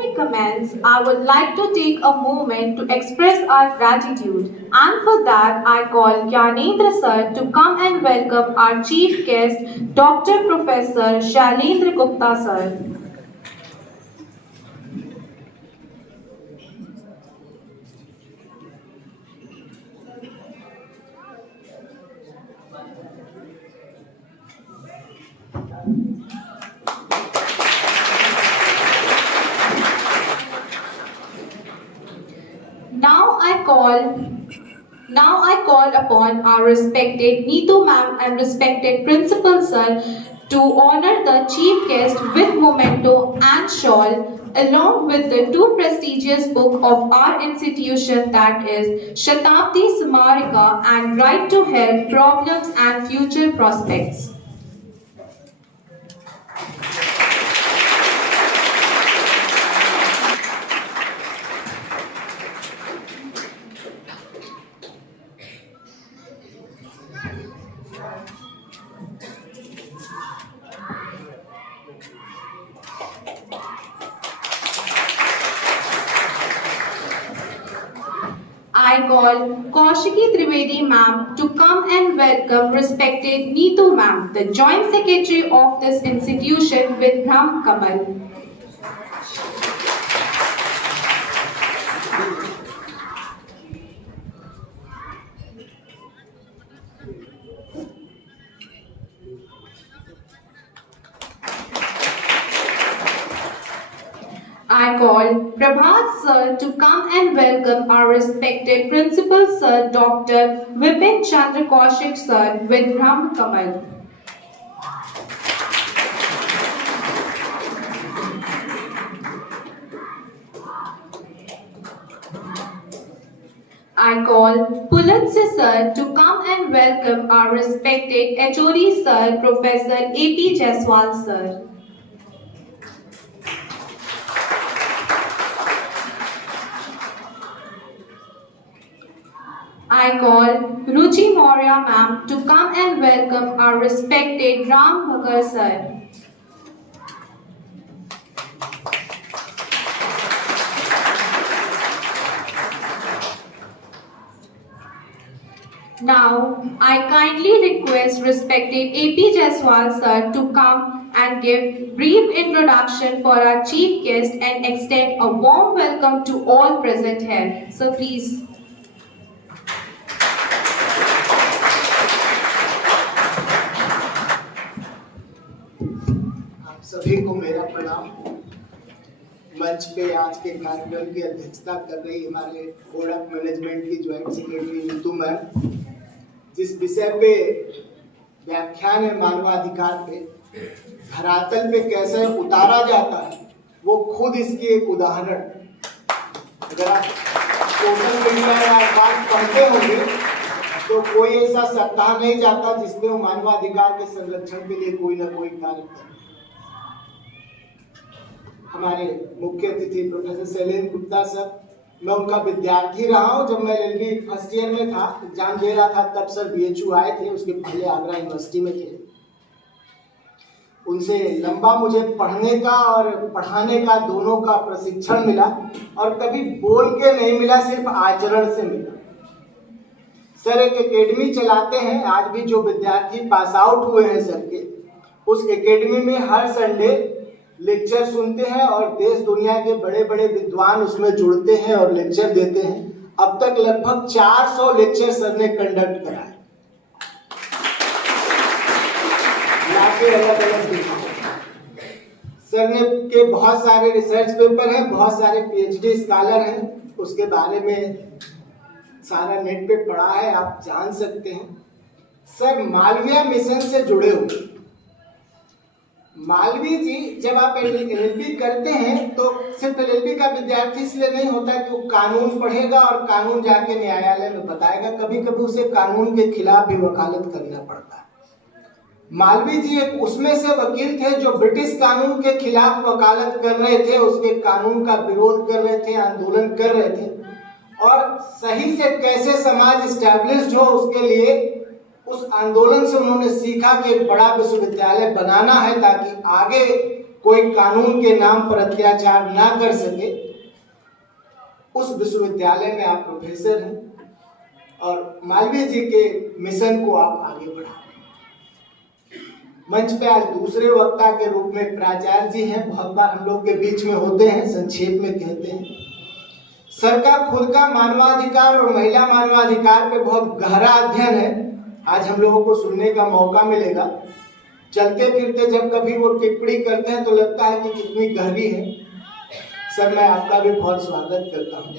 we commence, I would like to take a moment to express our gratitude. And for that, I call Gyanendra sir to come and welcome our chief guest, Dr. Professor Shailendra Gupta sir. Now I call upon our respected Neetu ma'am and respected principal sir to honor the chief guest with memento and shawl along with the two prestigious book of our institution, that is Shatabdi Samarika and Right to Health, Problems and Future Prospects. I call Kaushiki Trivedi ma'am to come and welcome respected Neetu ma'am, the Joint Secretary of this institution with Brahm Kamal. I call Prabhat sir to come and welcome our respected principal sir, Dr. Vipin Chandra Kaushik sir with Brahm Kamal. I call Pulatse sir to come and welcome our respected HOD sir, Professor A.P. Jaiswal sir. I call Ruchi Maurya ma'am to come and welcome our respected Ram Bhagar sir. Now, I kindly request respected A.P. Jaiswal sir to come and give brief introduction for our chief guest and extend a warm welcome to all present here. So please. सभी को मेरा प्रणाम। मंच पे आज के कार्यक्रम की अध्यक्षता कर रही हमारे बोर्ड ऑफ मैनेजमेंट की ज्वाइंट सेक्रेटरी नीतू मैम, जिस विषय पे व्याख्यान है मानवाधिकार पे धरातल पे कैसे उतारा जाता है, वो खुद इसकी एक उदाहरण। अगर आप सोशल मीडिया या अखबार पढ़ते होंगे तो कोई ऐसा सप्ताह नहीं जाता जिसमें वो मानवाधिकार के संरक्षण के लिए कोई ना कोई कार्य करे। हमारे मुख्य अतिथि प्रोफेसर शैलेंद्र गुप्ता सर, मैं उनका विद्यार्थी रहा हूँ। जब मैं एलएलबी फर्स्ट ईयर में था, एग्जाम दे रहा था, तब सर बीएचयू आए थे, उसके पहले आगरा यूनिवर्सिटी में थे। उनसे लंबा मुझे पढ़ने का और पढ़ाने का दोनों का प्रशिक्षण मिला और कभी बोल के नहीं मिला, सिर्फ आचरण से मिला। सर एक एकेडमी चलाते हैं, आज भी जो विद्यार्थी पास आउट हुए हैं सर के, उस एकेडमी में हर संडे लेक्चर सुनते हैं और देश दुनिया के बड़े बड़े विद्वान उसमें जुड़ते हैं और लेक्चर देते हैं। अब तक लगभग 400 लेक्चर सर ने कंडक्ट कराए, अलग-अलग सर ने के बहुत सारे रिसर्च पेपर हैं, बहुत सारे पीएचडी स्कॉलर हैं, उसके बारे में सारा नेट पे पढ़ा है, आप जान सकते हैं। सर मालवीय मिशन से जुड़े हुए मालवीय जी, जब आप एलएलबी करते हैं तो सिर्फ एलएलबी का विद्यार्थी इसलिए नहीं होता कि वो कानून पढ़ेगा और कानून जाके न्यायालय में बताएगा, कभी कभी उसे कानून के खिलाफ भी वकालत करना पड़ता है। मालवीय जी एक उसमें से वकील थे जो ब्रिटिश कानून के खिलाफ वकालत कर रहे थे, उसके कानून का विरोध कर रहे थे, आंदोलन कर रहे थे और सही से कैसे समाज इस्टेब्लिश्ड हो उसके लिए उस आंदोलन से उन्होंने सीखा कि एक बड़ा विश्वविद्यालय बनाना है ताकि आगे कोई कानून के नाम पर अत्याचार ना कर सके, उस विश्वविद्यालय में आप प्रोफेसर हैं और मालवीय जी के मिशन को आप आगे बढ़ा रहे हैं। मंच पे आज दूसरे वक्ता के रूप में प्राचार्य जी हैं, बहुत बार हम लोग के बीच में होते हैं, संक्षेप में कहते हैं। सर का खुद का मानवाधिकार और महिला मानवाधिकार पे बहुत गहरा अध्ययन है, आज हम लोगों को सुनने का मौका मिलेगा। चलते फिरते जब कभी वो टिप्पणी करते हैं तो लगता है कि कितनी गहरी है। सर मैं आपका भी बहुत स्वागत करता हूँ।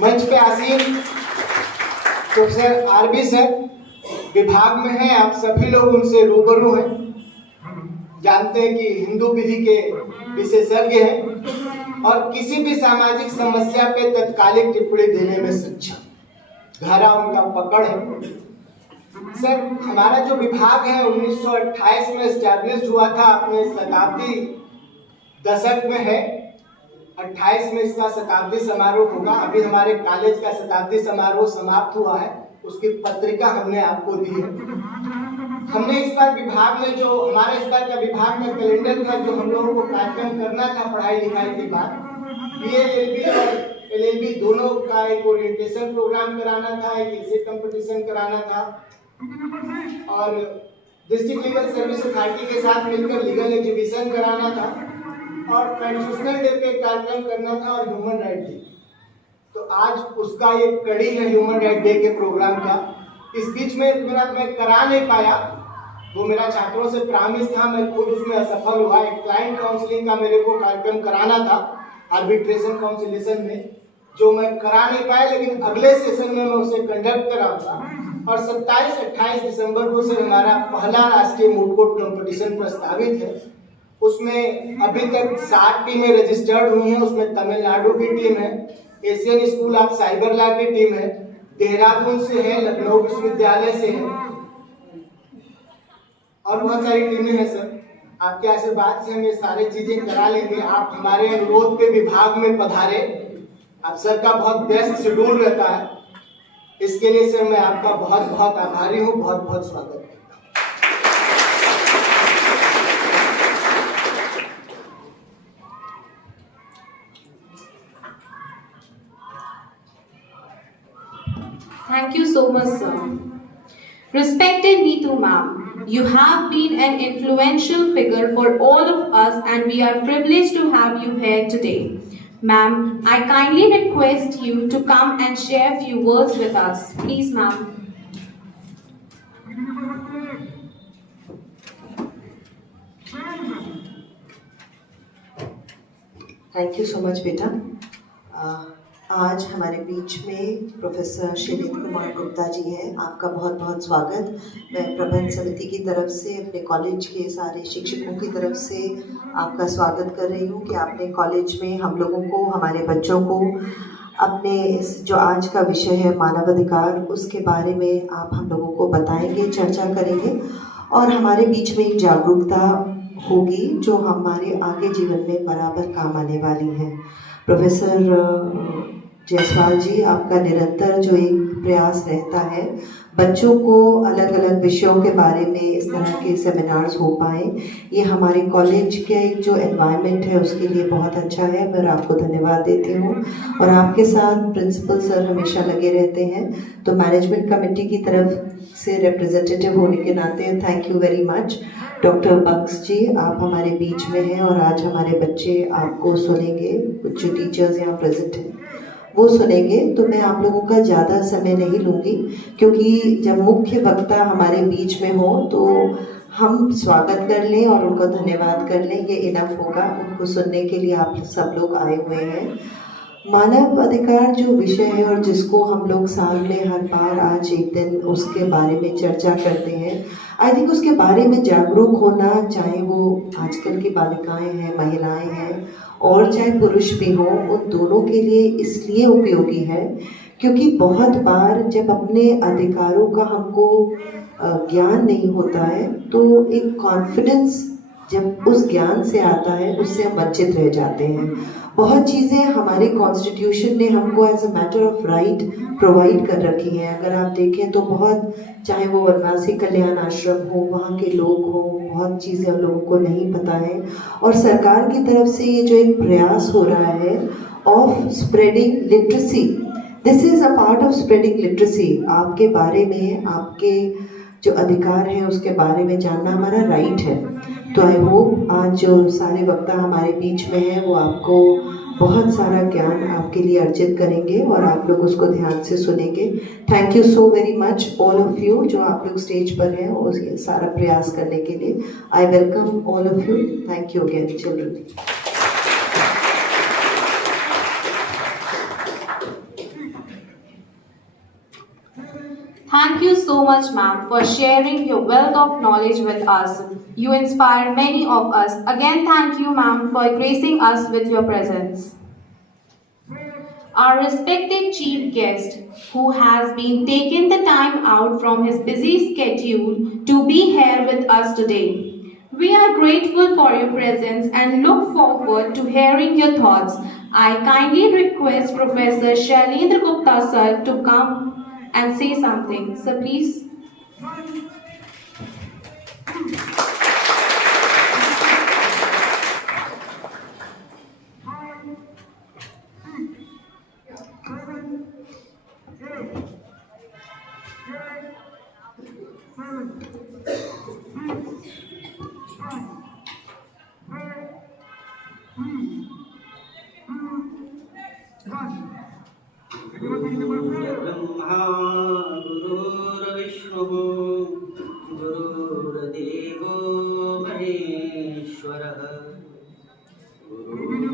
मंच पे आसीन प्रोफेसर आरबी सर विभाग में हैं, आप सभी लोग उनसे रूबरू हैं, जानते हैं कि हिंदू विधि के विशेषज्ञ हैं और किसी भी सामाजिक समस्या पे तत्कालिक टिप्पणी देने में सक्षम, गहरा उनका पकड़ है। सर हमारा जो विभाग है 1928 में एस्टैब्लिश हुआ था, अपने शताब्दी दशक में है, 28 में इसका शताब्दी समारोह होगा। अभी हमारे कॉलेज का शताब्दी समारोह समाप्त हुआ है, उसकी पत्रिका हमने आपको दी है। हमने इस बार विभाग में जो हमारा इस बार का विभाग में कैलेंडर था, जो हम लोगों को कार्यक्रम करना था पढ़ाई लिखाई के बाद, BA LLB और LLB दोनों का एक ओरिएंटेशन प्रोग्राम कराना था, एक ऐसे कंपटीशन कराना था और डिस्ट्रिक्ट लीगल सर्विस अथॉरिटी के साथ मिलकर लीगल एग्जीबिशन कराना था और कॉन्स्टिट्यूशनल डे पे कार्यक्रम करना था और ह्यूमन राइट डे। तो आज उसका एक कड़ी है ह्यूमन राइट डे के प्रोग्राम का। इस बीच में मैं करा नहीं पाया, वो मेरा छात्रों से प्रॉमिस था, मैं खुद उसमें असफल हुआ। एक क्लाइंट काउंसलिंग का मेरे को कार्यक्रम कराना था आर्बिट्रेशन काउंसिलेशन में, जो मैं करा नहीं पाया, लेकिन अगले सेशन में मैं उसे कंडक्ट कराऊंगा। और 27-28 दिसंबर को से हमारा पहला राष्ट्रीय मूड कोर्ट कंपटीशन प्रस्तावित है। उसमें अभी तक 7 टीमें रजिस्टर्ड हुई हैं, उसमें तमिलनाडु की टीम है, Asian school of cyber law की टीम है, देहरादून से है, लखनऊ विश्वविद्यालय से है और बहुत सारी टीमें हैं। सर आपके आशीर्वाद से हम ये सारी चीजें करा लेंगे। आप हमारे अनुरोध पे विभाग में पधारे, आप सर का बहुत व्यस्त शेड्यूल रहता है, इसके लिए सर मैं आपका बहुत बहुत आभारी हूँ, बहुत बहुत स्वागत करता हूँ। Thank you so much, sir. Respected Neetu ma'am, you have been an influential figure for all of us and we are privileged to have you here today. Ma'am, I kindly request you to come and share a few words with us. Please, ma'am. Thank you so much बेटा। आज हमारे बीच में professor Shailendra Kumar Gupta ji हैं, आपका बहुत बहुत स्वागत। मैं प्रबंध समिति की तरफ से, अपने कॉलेज के सारे शिक्षकों की तरफ से आपका स्वागत कर रही हूँ कि आपने कॉलेज में हम लोगों को, हमारे बच्चों को अपने इस जो आज का विषय है मानवाधिकार, उसके बारे में आप हम लोगों को बताएंगे, चर्चा करेंगे और हमारे बीच में एक जागरूकता होगी जो हमारे आगे जीवन में बराबर काम आने वाली है। प्रोफेसर जायसवाल जी, आपका निरंतर जो एक प्रयास रहता है बच्चों को अलग अलग विषयों के बारे में इस तरह के सेमिनार्स हो पाए, ये हमारे कॉलेज के एक जो एनवायरनमेंट है उसके लिए बहुत अच्छा है। मैं आपको धन्यवाद देती हूँ और आपके साथ प्रिंसिपल सर हमेशा लगे रहते हैं, तो मैनेजमेंट कमेटी की तरफ से रिप्रेजेंटेटिव होने के नाते thank you very much. Doctor Bux ji, आप हमारे बीच में हैं और आज हमारे बच्चे आपको सुनेंगे, कुछ जो टीचर्स यहाँ प्रेजेंट हैं वो सुनेंगे, तो मैं आप लोगों का ज़्यादा समय नहीं लूँगी क्योंकि जब मुख्य वक्ता हमारे बीच में हो तो हम स्वागत कर लें और उनको धन्यवाद कर लें, ये इनफ होगा। उनको सुनने के लिए आप सब लोग आए हुए हैं। मानव अधिकार जो विषय है और जिसको हम लोग साल में हर बार आज एक दिन उसके बारे में चर्चा करते हैं, आई थिंक उसके बारे में जागरूक होना, चाहे वो आजकल की बालिकाएं हैं, महिलाएं हैं और चाहे पुरुष भी हों, उन दोनों के लिए इसलिए उपयोगी है क्योंकि बहुत बार जब अपने अधिकारों का हमको ज्ञान नहीं होता है तो एक कॉन्फिडेंस जब उस ज्ञान से आता है उससे हम वंचित रह जाते हैं। बहुत चीज़ें हमारे कॉन्स्टिट्यूशन ने हमको as a matter of right provide कर रखी हैं। अगर आप देखें तो बहुत, चाहे वो वनवासी कल्याण आश्रम हो, वहाँ के लोग हों, बहुत चीज़ें हम लोगों को नहीं पता है। और सरकार की तरफ से ये जो एक प्रयास हो रहा है of spreading literacy, this is a part of spreading literacy. आपके बारे में, आपके जो अधिकार है उसके बारे में जानना हमारा राइट है। तो आई होप आज जो सारे वक्ता हमारे बीच में हैं वो आपको बहुत सारा ज्ञान आपके लिए अर्जित करेंगे और आप लोग उसको ध्यान से सुनेंगे। Thank you so very much all of you जो आप लोग स्टेज पर हैं और ये सारा प्रयास करने के लिए। I welcome all of you. Thank you again children. Thank you so much, ma'am, for sharing your wealth of knowledge with us. You inspire many of us. Again, thank you, ma'am, for gracing us with your presence. Our respected chief guest, who has been taking the time out from his busy schedule to be here with us today. We are grateful for your presence and look forward to hearing your thoughts. I kindly request Professor Shailendra Gupta sir to come and say something. Sir, please. Brahma गुरुर्विष्णुः गुरुर्देवो महेश्वरः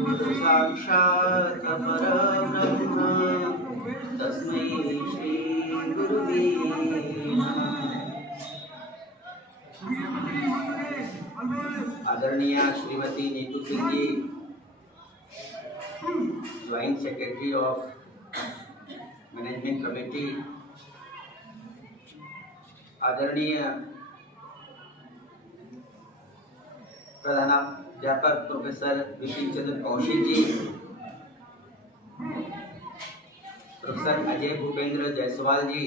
गुरुर्साक्षात् परब्रह्म तस्मै श्री गुरुवे नमः। आदरणीय Shrimati Nitu Singh ji, joint secretary of management committee, आदरणीय प्रधानाध्यापक प्रोफेसर विपिन चंद्र कौशिक जी, प्रोफेसर अजय भूपेंद्र जायसवाल जी,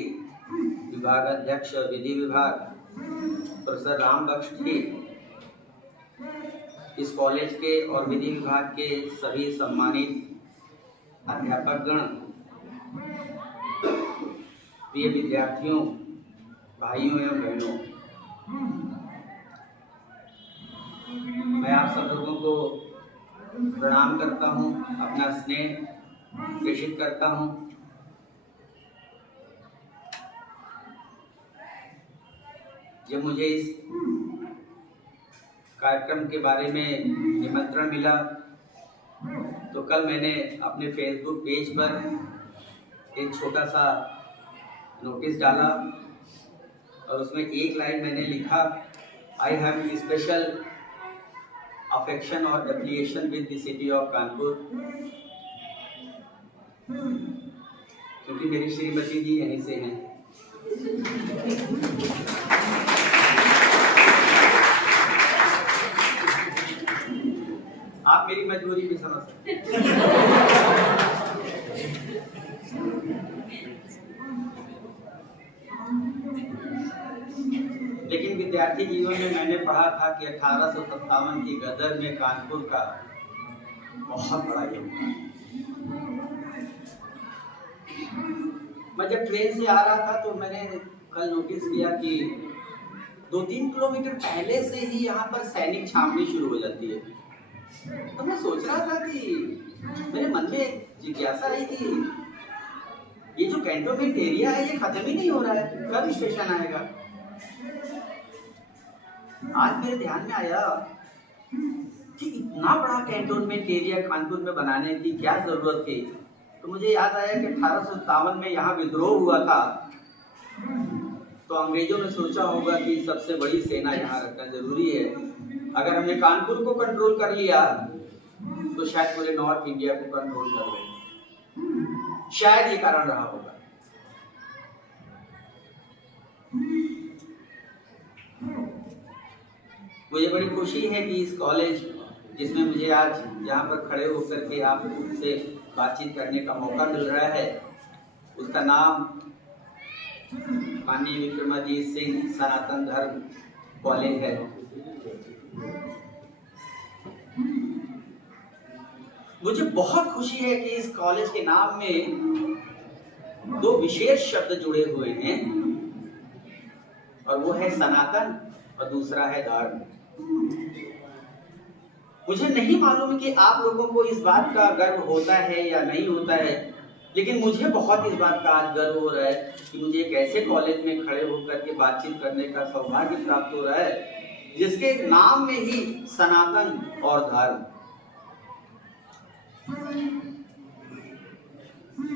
विभाग अध्यक्ष विधि विभाग प्रोफेसर राम बख्श जी, इस कॉलेज के और विधि विभाग के सभी सम्मानित अध्यापकगण, प्रिय विद्यार्थियों, भाइयों एवं बहनों, मैं आप सब लोगों को प्रणाम करता हूं, अपना स्नेह प्रेषित करता हूं। जब मुझे इस कार्यक्रम के बारे में निमंत्रण मिला तो कल मैंने अपने फेसबुक पेज पर एक छोटा सा नोटिस डाला और उसमें एक लाइन मैंने लिखा, आई हैव स्पेशल अफेक्शन और affiliation with the city of Kanpur, क्योंकि मेरी श्रीमती जी यहीं से हैं। आप मेरी मजबूरी भी समझ सकते हैं। लेकिन विद्यार्थी जीवन में मैंने पढ़ा था कि 1857 की गदर में कानपुर का बहुत बड़ा योगदान। मैं जब ट्रेन से आ रहा था तो मैंने कल नोटिस किया कि 2-3 किलोमीटर पहले से ही यहाँ पर सैनिक छावनी शुरू हो जाती है। तो मैं सोच रहा था कि मेरे मन में जिज्ञासा है कि ये जो कैंटोनमेंट एरिया है ये खत्म ही नहीं हो रहा है, कब स्टेशन आएगा। आज मेरे ध्यान में आया कि इतना बड़ा कैंटोनमेंट एरिया कानपुर में बनाने की क्या जरूरत थी। तो मुझे याद आया कि 1857 में यहाँ विद्रोह हुआ था, तो अंग्रेजों ने सोचा होगा कि सबसे बड़ी सेना यहाँ रखना जरूरी है। अगर हमने कानपुर को कंट्रोल कर लिया तो शायद पूरे नॉर्थ इंडिया को कंट्रोल कर ले, शायद ये कारण रहा होगा। मुझे बड़ी खुशी है कि इस कॉलेज जिसमें मुझे आज यहाँ पर खड़े होकर के आपसे बातचीत करने का मौका मिल रहा है, उसका नाम माननीय विक्रमाजीत सिंह सनातन धर्म कॉलेज है। मुझे बहुत खुशी है कि इस कॉलेज के नाम में दो विशेष शब्द जुड़े हुए हैं, और वो है सनातन और दूसरा है धर्म। मुझे नहीं मालूम कि आप लोगों को इस बात का गर्व होता है या नहीं होता है, लेकिन मुझे बहुत इस बात का आज गर्व हो रहा है कि मुझे एक ऐसे कॉलेज में खड़े होकर के बातचीत करने का सौभाग्य प्राप्त हो रहा है जिसके नाम में ही सनातन और धर्म।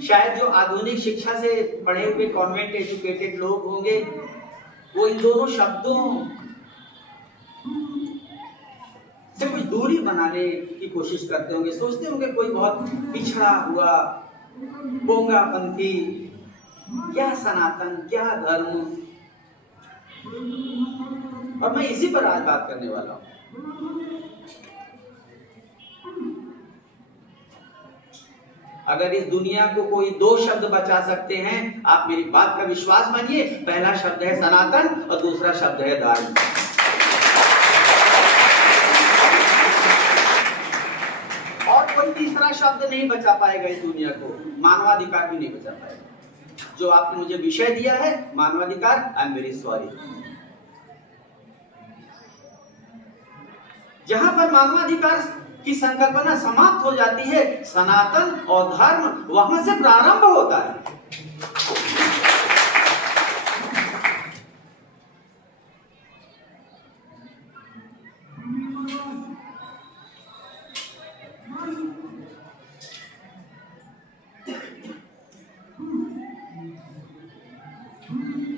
शायद जो आधुनिक शिक्षा से पढ़े हुए कॉन्वेंट एजुकेटेड लोग होंगे वो इन दोनों शब्दों से कुछ दूरी बनाने की कोशिश करते होंगे, सोचते होंगे कोई बहुत पिछड़ा हुआ बोंगापंथी, क्या सनातन क्या धर्म। और मैं इसी पर आज बात करने वाला हूं। अगर इस दुनिया को कोई दो शब्द बचा सकते हैं, आप मेरी बात का विश्वास मानिए, पहला शब्द है सनातन और दूसरा शब्द है धर्म। और कोई तीसरा शब्द नहीं बचा पाएगा इस दुनिया को, मानवाधिकार भी नहीं बचा पाएगा। जो आपने मुझे विषय दिया है मानवाधिकार, आई एम वेरी सॉरी। जहां पर मानवाधिकार की संकल्पना समाप्त हो जाती है, सनातन और धर्म वहां से प्रारंभ होता है।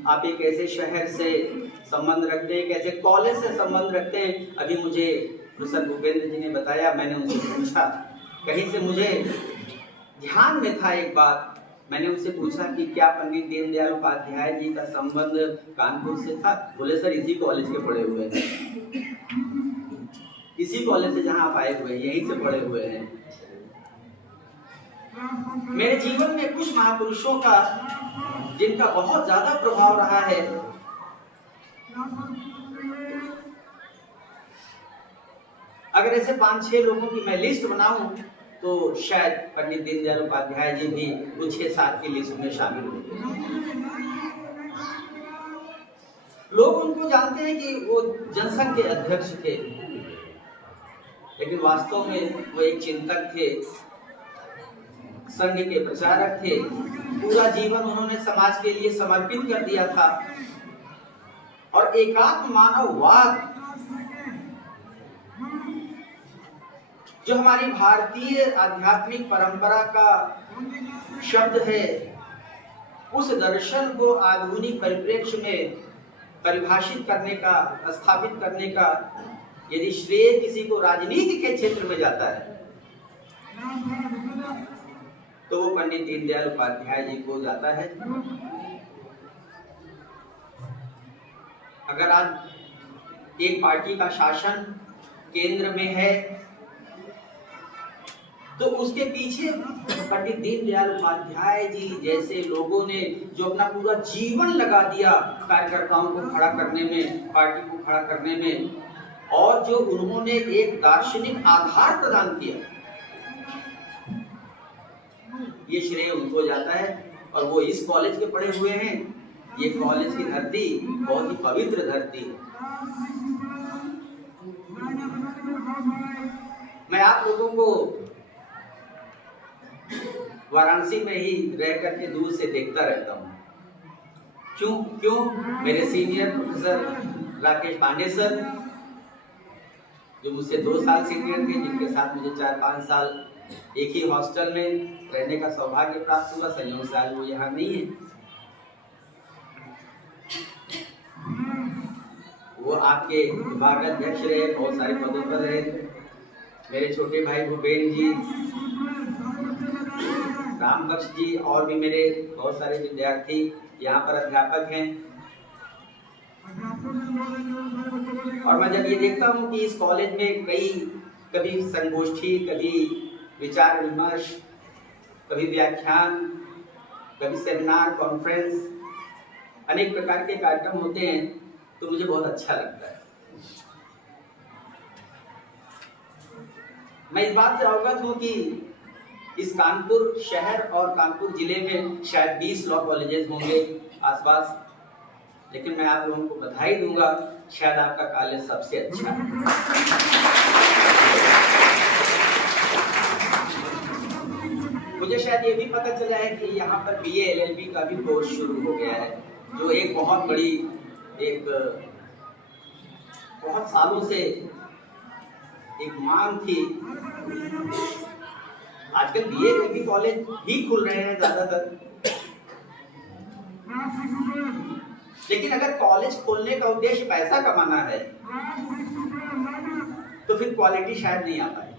आप एक ऐसे शहर से संबंध रखते हैं, एक ऐसे कॉलेज से संबंध रखते हैं। अभी मुझे प्रोफेसर भूपेंद्र जी ने बताया, मैंने उनसे पूछा, कहीं से मुझे ध्यान में था एक बात, मैंने उनसे पूछा कि क्या पंडित दीनदयाल उपाध्याय जी का संबंध कानपुर से था? बोले सर इसी कॉलेज के पढ़े हुए हैं, इसी कॉलेज से जहां आप आए हुए हैं यहीं से पढ़े हुए हैं। मेरे जीवन में कुछ महापुरुषों का जिनका बहुत ज्यादा प्रभाव रहा है, अगर ऐसे 5-6 लोगों की मैं लिस्ट बनाऊं तो शायद पंडित दीनदयाल उपाध्याय जी भी कुछ 6-7 की लिस्ट में शामिल होंगे। लोग उनको जानते हैं कि वो जनसंघ के अध्यक्ष थे, लेकिन वास्तव में वो एक चिंतक थे, संघ के प्रचारक थे। पूरा जीवन उन्होंने समाज के लिए समर्पित कर दिया था और एकात्म मानववाद जो हमारी भारतीय आध्यात्मिक परंपरा का शब्द है, उस दर्शन को आधुनिक परिप्रेक्ष्य में परिभाषित करने का, स्थापित करने का यदि श्रेय किसी को राजनीति के क्षेत्र में जाता है तो वो पंडित दीनदयाल उपाध्याय जी को जाता है। अगर आज एक पार्टी का शासन केंद्र में है तो उसके पीछे पंडित दीनदयाल उपाध्याय जी जैसे लोगों ने जो अपना पूरा जीवन लगा दिया कार्यकर्ताओं को खड़ा करने में, पार्टी को खड़ा करने में, और जो उन्होंने एक दार्शनिक आधार प्रदान किया, ये श्रेय उनको जाता है। और वो इस कॉलेज के पढ़े हुए हैं। ये कॉलेज की धरती बहुत ही पवित्र धरती है। मैं आप लोगों को वाराणसी में ही रह करके दूर से देखता रहता हूँ। क्यों? मेरे senior professor Rakesh Pandey sir, जो मुझसे 2 साल सीनियर थे, जिनके साथ मुझे 4-5 साल एक ही हॉस्टल में रहने का सौभाग्य प्राप्त हुआ, संयोग से आज वो यहाँ नहीं है। वो आपके विभाग अध्यक्ष रहे, बहुत सारे पदों पर रहे। मेरे छोटे भाई भूपेन जी, राम बख्श जी और भी मेरे बहुत सारे विद्यार्थी यहाँ पर अध्यापक हैं। और मैं जब ये देखता हूँ कि इस कॉलेज में कभी संगोष्ठी, कभी विचार विमर्श, कभी व्याख्यान, कभी सेमिनार, कॉन्फ्रेंस, अनेक प्रकार के कार्यक्रम होते हैं, तो मुझे बहुत अच्छा लगता है। मैं इस बात से अवगत हूँ कि इस कानपुर शहर और कानपुर जिले में शायद 20 लॉ कॉलेजेस होंगे आसपास, लेकिन मैं आप लोगों को बधाई दूंगा, शायद आपका कॉलेज सबसे अच्छा है। मुझे शायद ये भी पता चला है कि यहाँ पर BA LLB का भी कोर्स शुरू हो गया है, जो एक बहुत बड़ी, एक बहुत सालों से एक मांग थी। आजकल BA LLB कॉलेज ही खुल रहे हैं ज्यादातर, लेकिन अगर कॉलेज खोलने का उद्देश्य पैसा कमाना है तो फिर क्वालिटी शायद नहीं आ पाएगी।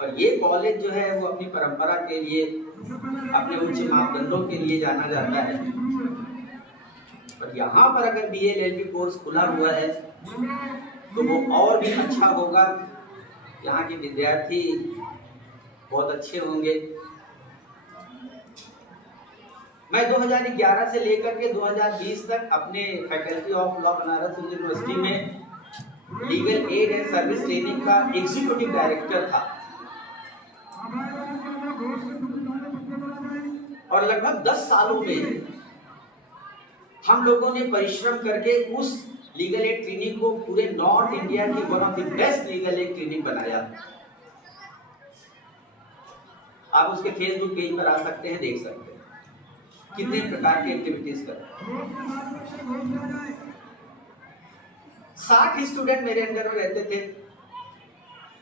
और ये कॉलेज जो है वो अपनी परंपरा के लिए, अपने उच्च मापदंडों के लिए जाना जाता है। और यहाँ पर अगर BA LLB कोर्स खुला हुआ है तो वो और भी अच्छा होगा। यहाँ के विद्यार्थी बहुत अच्छे होंगे। मैं 2011 से लेकर के 2020 तक अपने faculty of law Banaras university में legal aid and service training का एग्जीक्यूटिव डायरेक्टर था, और लगभग 10 सालों में हम लोगों ने परिश्रम करके उस लीगल एड क्लिनिक को पूरे नॉर्थ इंडिया की one of the best legal aid clinic बनाया। आप उसके फेसबुक पेज पर आ सकते हैं, देख सकते हैं कितने प्रकार के एक्टिविटीज कर रहे हैं। 60 स्टूडेंट मेरे अंडर में रहते थे,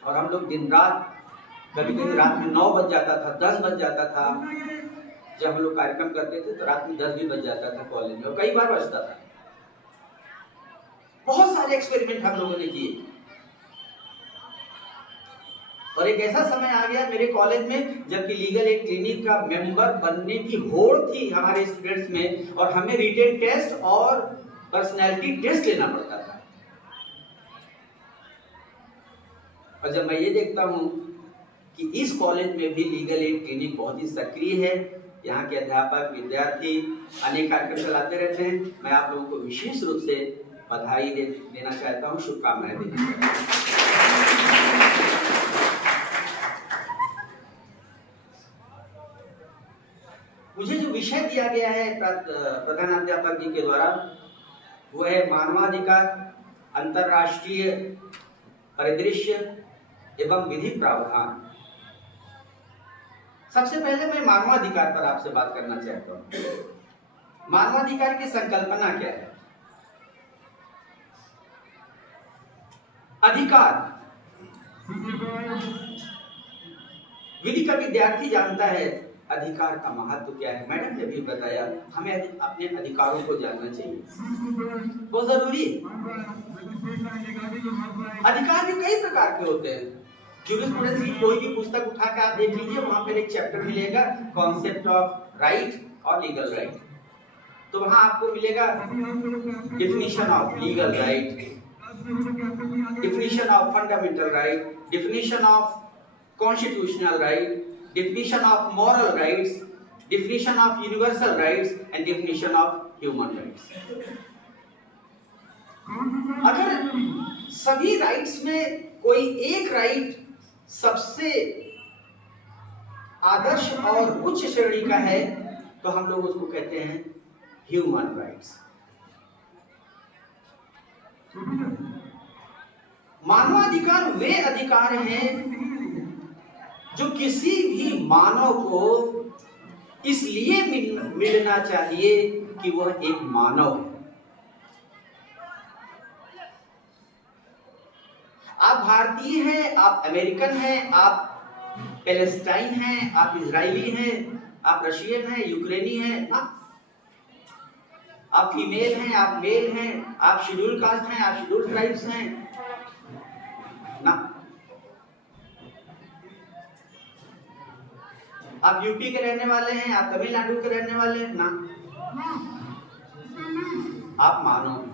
और हम लोग दिन रात, कभी कभी रात में 9 बज जाता था, 10 बज जाता था। जब हम लोग कार्यक्रम करते थे तो रात में 10 भी बज जाता था कॉलेज में, और कई बार बजता था। बहुत सारे एक्सपेरिमेंट हम लोगों ने किए, और एक ऐसा समय आ गया मेरे कॉलेज में जबकि लीगल एड क्लिनिक का मेंबर बनने की होड़ थी हमारे स्टूडेंट्स में, और हमें रिटेन टेस्ट और पर्सनैलिटी टेस्ट लेना पड़ता था। और जब मैं ये देखता हूँ कि इस कॉलेज में भी लीगल एड क्लिनिक बहुत ही सक्रिय है, यहाँ के अध्यापक, विद्यार्थी अनेक कार्यक्रम चलाते रहते हैं, मैं आप लोगों को विशेष रूप से बधाई देना चाहता हूँ, शुभकामनाएं देना चाहता हूँ। मुझे जो विषय दिया गया है प्रधानाध्यापक जी के द्वारा, वो है मानवाधिकार, अंतरराष्ट्रीय परिदृश्य एवं विधि प्रावधान। सबसे पहले मैं मानवाधिकार पर आपसे बात करना चाहता हूं। मानवाधिकार की संकल्पना क्या है? अधिकार, विधि का विद्यार्थी जानता है अधिकार का महत्व क्या है। मैडम ने भी बताया, हमें अपने अधिकारों को जानना चाहिए, बहुत जरूरी है। अधिकार भी कई प्रकार के होते हैं। ज्यूरिस्प्रूडेंस की कोई भी पुस्तक उठा के आप देख लीजिए, वहां पर एक चैप्टर मिलेगा कॉन्सेप्ट ऑफ राइट और लीगल राइट। तो वहां आपको मिलेगा definition of legal right, definition of fundamental right, definition of constitutional right, definition of moral rights, definition of universal rights and definition of human rights। अगर सभी rights में कोई एक राइट सबसे आदर्श और उच्च श्रेणी का है तो हम लोग उसको कहते हैं ह्यूमन राइट्स। मानवाधिकार वे अधिकार हैं जो किसी भी मानव को इसलिए मिलना चाहिए कि वह एक मानव है। आप भारतीय हैं, आप अमेरिकन हैं, आप पैलेस्टाइन हैं, आप इजरायली हैं, आप रशियन हैं, यूक्रेनी हैं ना, आप फीमेल हैं, आप मेल हैं, आप शेड्यूल कास्ट हैं, आप शेड्यूल ट्राइब्स हैं ना, आप यूपी के रहने वाले हैं, आप तमिलनाडु के रहने वाले हैं ना, आप मानव हैं।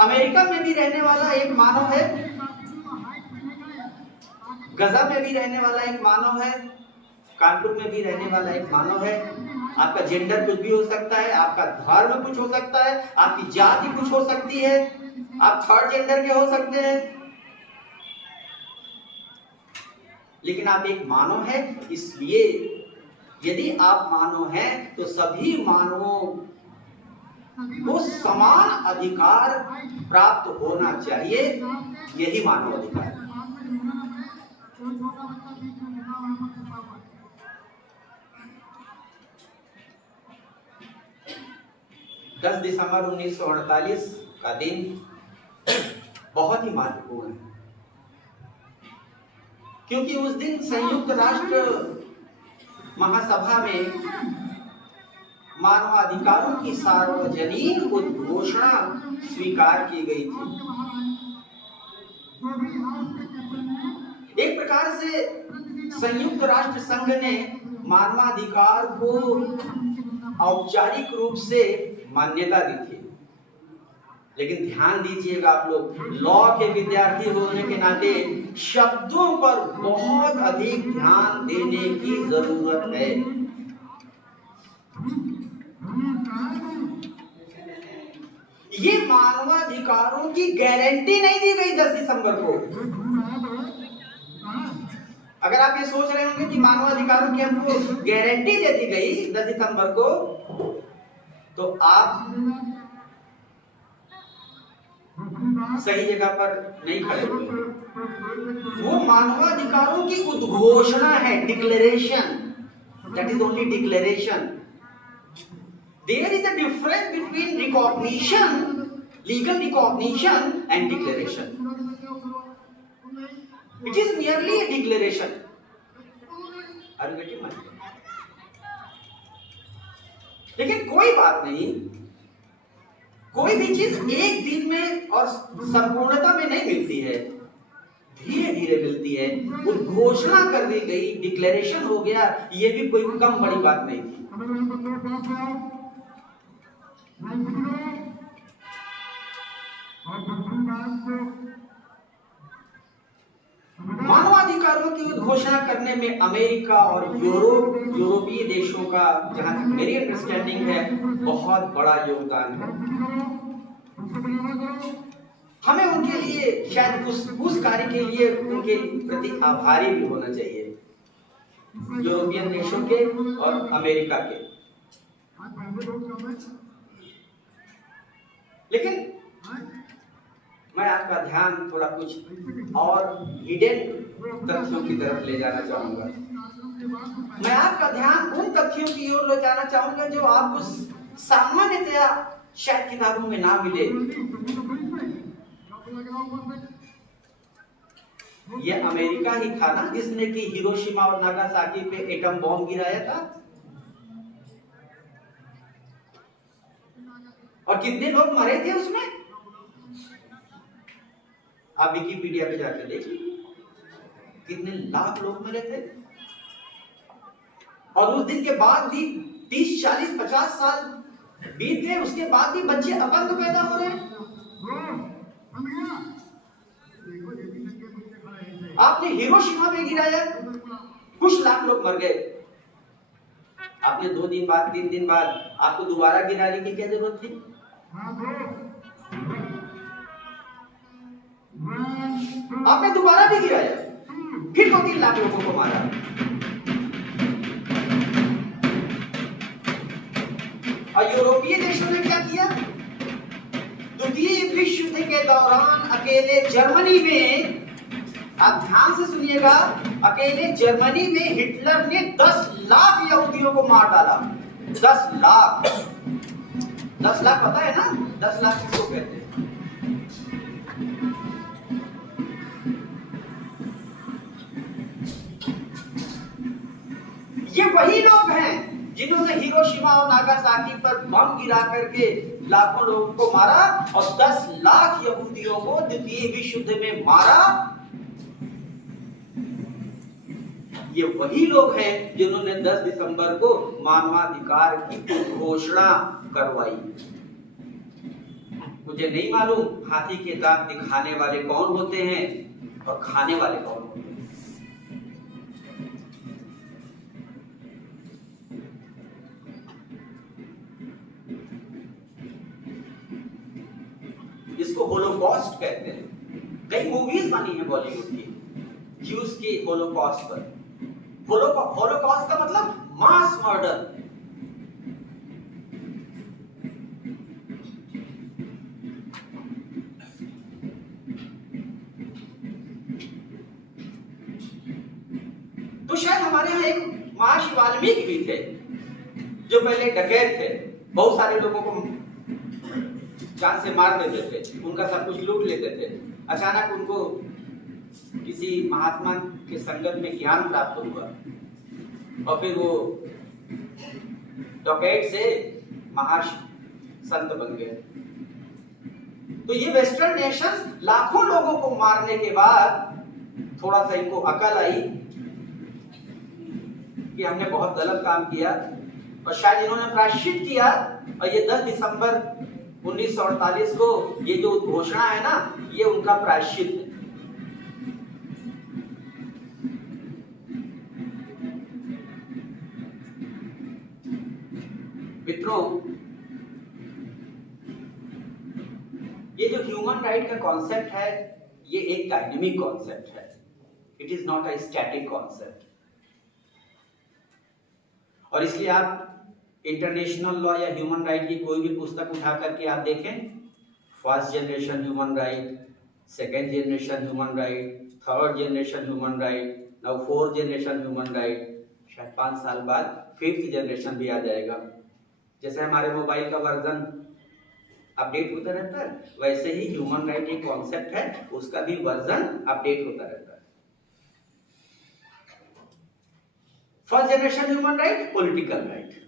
अमेरिका में भी रहने वाला एक मानव है, गजा में भी रहने वाला एक मानव है, कानपुर में भी रहने वाला एक मानव है। आपका जेंडर कुछ भी हो सकता है, आपका धर्म कुछ हो सकता है, आपकी जाति कुछ हो सकती है, आप थर्ड जेंडर के हो सकते हैं, लेकिन आप एक मानव है। इसलिए यदि आप मानव हैं तो सभी मानवों को समान अधिकार प्राप्त होना चाहिए। यही मानव अधिकार है। 10 दिसंबर 1948 का दिन बहुत ही महत्वपूर्ण है, क्योंकि उस दिन संयुक्त राष्ट्र महासभा में मानवाधिकारों की सार्वजनिक उद्घोषणा स्वीकार की गई थी। एक प्रकार से संयुक्त राष्ट्र संघ ने मानवाधिकार को औपचारिक रूप से मान्यता दी थी। लेकिन ध्यान दीजिएगा आप लोग, लॉ के विद्यार्थी होने के नाते शब्दों पर बहुत अधिक ध्यान देने की जरूरत है। ये मानवाधिकारों की गारंटी नहीं दी गई 10 दिसंबर को। अगर आप ये सोच रहे होंगे कि मानवाधिकारों की हमको गारंटी दे दी गई 10 दिसंबर को, तो आप सही जगह पर नहीं खड़े हुए। वो मानवाधिकारों की उद्घोषणा है, declaration. That is only declaration. There is a difference between recognition, legal recognition and declaration. It is merely a declaration. Are you getting my point? लेकिन कोई बात नहीं, कोई भी चीज एक दिन में और संपूर्णता में नहीं मिलती है, धीरे धीरे मिलती है। उद्घोषणा कर दी गई, डिक्लेरेशन हो गया, ये भी कोई कम बड़ी बात नहीं थी। मानवाधिकारों की उद्घोषणा करने में अमेरिका और यूरोपीय देशों का, जहां तक मेरी अंडरस्टैंडिंग है, बहुत बड़ा योगदान है। हमें उनके लिए शायद उस कार्य के लिए उनके प्रति आभारी भी होना चाहिए, यूरोपियन देशों के और अमेरिका के। लेकिन मैं आपका ध्यान थोड़ा कुछ और हिडन तथ्यों की तरफ ले जाना चाहूंगा। मैं आपका ध्यान उन तथ्यों की ओर ले जाना चाहूंगा जो आपको सामान्यतया शायद किताबों में ना मिले। ये अमेरिका ही था ना जिसने कि हिरोशिमा और नागासाकी पे एटम बॉम्ब गिराया था, और कितने लोग मरे थे उसमें। आप विकिपीडिया पे जाकर देख लीजिए, कितने लाख लोग मरे थे। और उस दिन के बाद भी 30, 40, 50 साल बीत गए, उसके बाद भी बच्चे अपंग पैदा हो रहे हैं। आपने हिरोशिमा में गिराया, कुछ लाख लोग मर गए। आपने 2 दिन बाद, 3 दिन बाद आपको दोबारा गिराने की क्या जरूरत थी? आपने दोबारा भी गिराया, फिर 2-3 लाख लोगों को मारा। और यूरोपीय देशों ने क्या किया? द्वितीय विश्व युद्ध के दौरान अकेले जर्मनी में, आप ध्यान से सुनिएगा, अकेले जर्मनी में हिटलर ने 10 लाख यहूदियों को मार डाला। 10 लाख। 10 लाख पता है ना? 10 लाख किसको कहते हैं? ये वही लोग हैं जिन्होंने हिरोशिमा और नागासाकी पर बम गिरा करके लाखों लोगों को मारा और 10 लाख यहूदियों को द्वितीय विश्व युद्ध में मारा। ये वही लोग हैं जिन्होंने 10 दिसंबर को मानवाधिकार की घोषणा करवाई। मुझे नहीं मालूम हाथी के दांत दिखाने वाले कौन होते हैं और खाने वाले कौन होते हैं। इसको होलोकॉस्ट कहते हैं। कई मूवीज बनी है बॉलीवुड की ज्यूस की होलोकॉस्ट पर। होलोकॉस्ट का मतलब मास मर्डर। तो शायद हमारे यहाँ एक महर्षि वाल्मीकि भी थे जो पहले डकैत थे, बहुत सारे लोगों को जान से मार देते थे, उनका सब कुछ लूट लेते थे। अचानक उनको किसी महात्मा के संगत में ज्ञान प्राप्त हुआ और फिर वो डकैत से महर्षि संत बन गए। तो ये वेस्टर्न नेशंस लाखों लोगों को मारने के बाद थोड़ा सा इनको अकल आई कि हमने बहुत गलत काम किया और शायद इन्होंने प्रायश्चित किया और ये 10 दिसंबर 1948 को ये जो घोषणा है ना, ये उनका प्रायश्चित है। मित्रों, ये जो ह्यूमन राइट का कॉन्सेप्ट है, ये एक डायनेमिक कॉन्सेप्ट है। It is not a static concept. और इसलिए आप इंटरनेशनल लॉ या ह्यूमन राइट की कोई भी पुस्तक उठा करके आप देखें, first generation human right, second generation human right, third generation human right, now fourth generation human right, शायद 5 साल बाद फिफ्थ जनरेशन भी आ जाएगा। जैसे हमारे मोबाइल का वर्जन अपडेट होता रहता है, वैसे ही ह्यूमन राइट एक कॉन्सेप्ट है, उसका भी वर्जन अपडेट होता रहता है। First generation human right political right,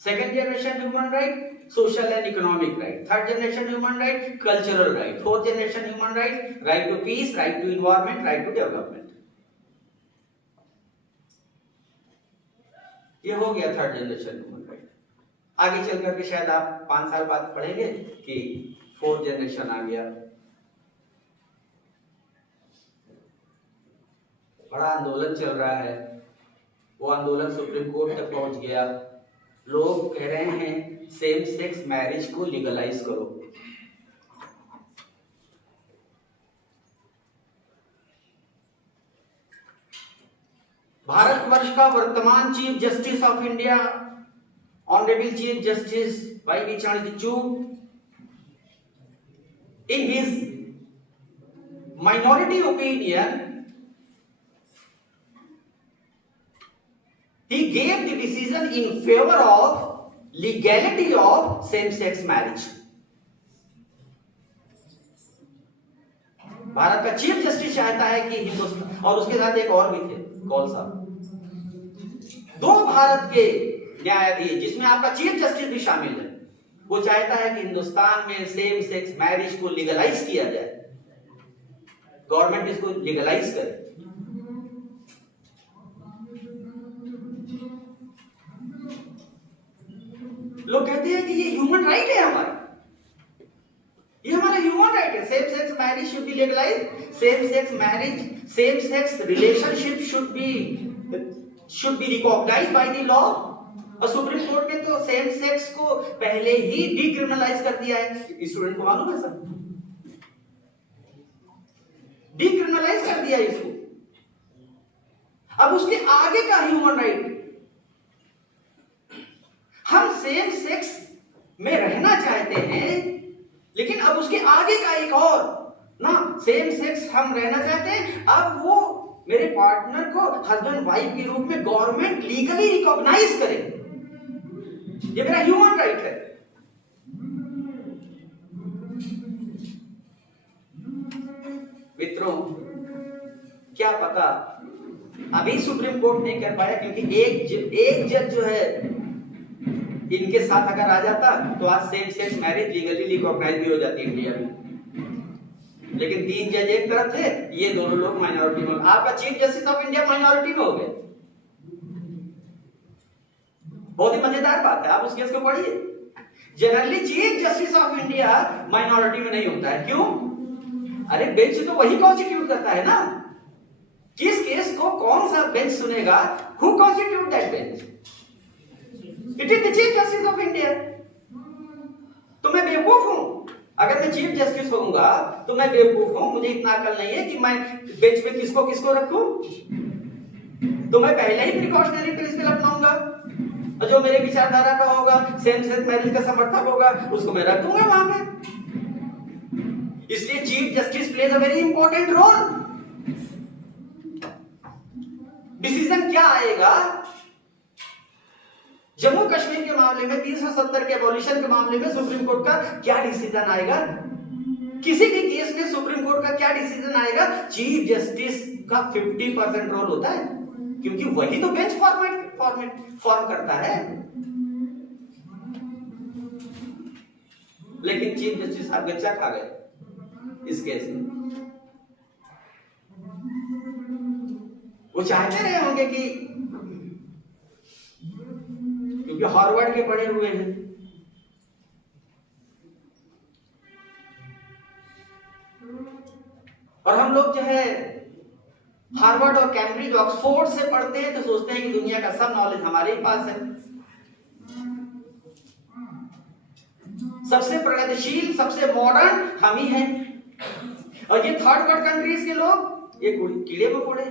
second generation human right social and economic right, third generation human right cultural right, fourth generation human right right to peace, right to environment, right to development. ये हो गया third generation human right. आगे चल करके शायद आप 5 साल बाद पढ़ेंगे कि फोर्थ जनरेशन आ गया। बड़ा आंदोलन चल रहा है, वो आंदोलन सुप्रीम कोर्ट तक पहुंच गया। लोग कह रहे हैं सेम सेक्स मैरिज को लीगलाइज करो। भारतवर्ष का वर्तमान chief justice of India honourable chief justice Y B Chandrachud, in his minority opinion, he gave the decision in favor of legality of same-sex marriage. Bharat का चीफ जस्टिस चाहता है कि हिंदुस्तान, और उसके साथ एक और भी थे, कौन सा, 2 भारत के न्यायाधीश जिसमें आपका चीफ जस्टिस भी शामिल है, वो चाहता है कि हिंदुस्तान में सेम सेक्स मैरिज को लीगलाइज किया जाए, गवर्नमेंट इसको लीगलाइज करे। लोग कहते हैं कि ये ह्यूमन राइट है हमारा, ये हमारा ह्यूमन राइट है, same sex marriage should be legalise, same sex marriage, same sex relationship should be recognised by the law. और सुप्रीम कोर्ट ने तो सेम सेक्स को पहले ही डिक्रिमिनलाइज कर दिया है। स्टूडेंट को मालूम है सब, डिक्रिमिनलाइज कर दिया इसको। अब उसके आगे का ह्यूमन राइट, हम सेम सेक्स में रहना चाहते हैं, लेकिन अब उसके आगे का एक और ना, सेम सेक्स हम रहना चाहते हैं, अब वो मेरे पार्टनर को हस्बैंड वाइफ के रूप में गवर्नमेंट लीगली रिकॉग्नाइज करे, ये मेरा ह्यूमन राइट है। मित्रों, क्या पता अभी सुप्रीम कोर्ट नहीं कर पाया, क्योंकि एक जज जो है इनके साथ अगर आ जाता तो आज same sex marriage legally recognise भी हो जाती इंडिया में। लेकिन 3 जज एक तरफ थे, ये दोनों लोग माइनॉरिटी में। आपका chief justice of India minority में हो गए। बहुत ही मजेदार बात है, आप उस केस को पढ़िए। Generally chief justice of India minority में नहीं होता है। क्यों? अरे बेंच तो वही कॉन्स्टिट्यूट करता है ना। किस केस को कौन सा बेंच सुनेगा? Who constitute that bench? It is the chief justice of India. तो मैं बेवकूफ हूं? अगर मैं चीफ जस्टिस होऊंगा तो मैं बेवकूफ हूं? मुझे इतना अकल नहीं है कि मैं बेंच पे किसको किसको रखूं? तो मैं पहले ही प्रिकॉशनरी प्रिंसिपल अपनाऊंगा, और जो मेरे विचारधारा का होगा, सेम सेक्स मैरिज का समर्थक होगा, उसको मैं रख दूंगा वहां पे। इसलिए chief justice plays a very important role. Decision क्या आएगा? जम्मू कश्मीर के मामले में 370 के एबॉलिशन के मामले में सुप्रीम कोर्ट का क्या डिसीजन आएगा? किसी भी केस में सुप्रीम कोर्ट का क्या डिसीजन आएगा? चीफ जस्टिस का 50% रोल होता है, क्योंकि वही तो बेंच फॉर्म करता है। लेकिन चीफ जस्टिस साहब गच्चा खा गए इस केस में। वो चाहते रहे होंगे कि, क्योंकि हार्वर्ड के पढ़े हुए हैं, और हम लोग जो है हार्वर्ड और कैम्ब्रिज ऑक्सफोर्ड से पढ़ते हैं तो सोचते हैं कि दुनिया का सब नॉलेज हमारे ही पास है। सबसे प्रगतिशील, सबसे मॉडर्न हम ही हैं। और ये थर्ड वर्ल्ड कंट्रीज के लोग, ये कीड़े मकोड़े,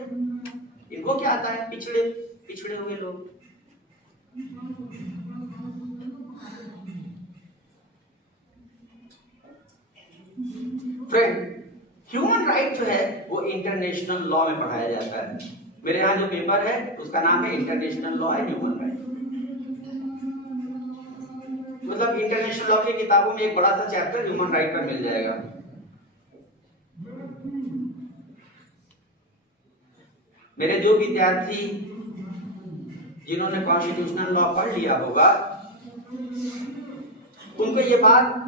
इनको क्या आता है? पिछड़े हुए लोग। फ्रेंड, ह्यूमन राइट जो है वो इंटरनेशनल लॉ में पढ़ाया जाता है। मेरे यहाँ जो पेपर है उसका नाम है international law and human right. मतलब इंटरनेशनल लॉ की किताबों में एक बड़ा सा चैप्टर ह्यूमन राइट का मिल जाएगा। मेरे जो विद्यार्थी जिन्होंने कॉन्स्टिट्यूशनल लॉ पढ़ लिया होगा उनको ये बात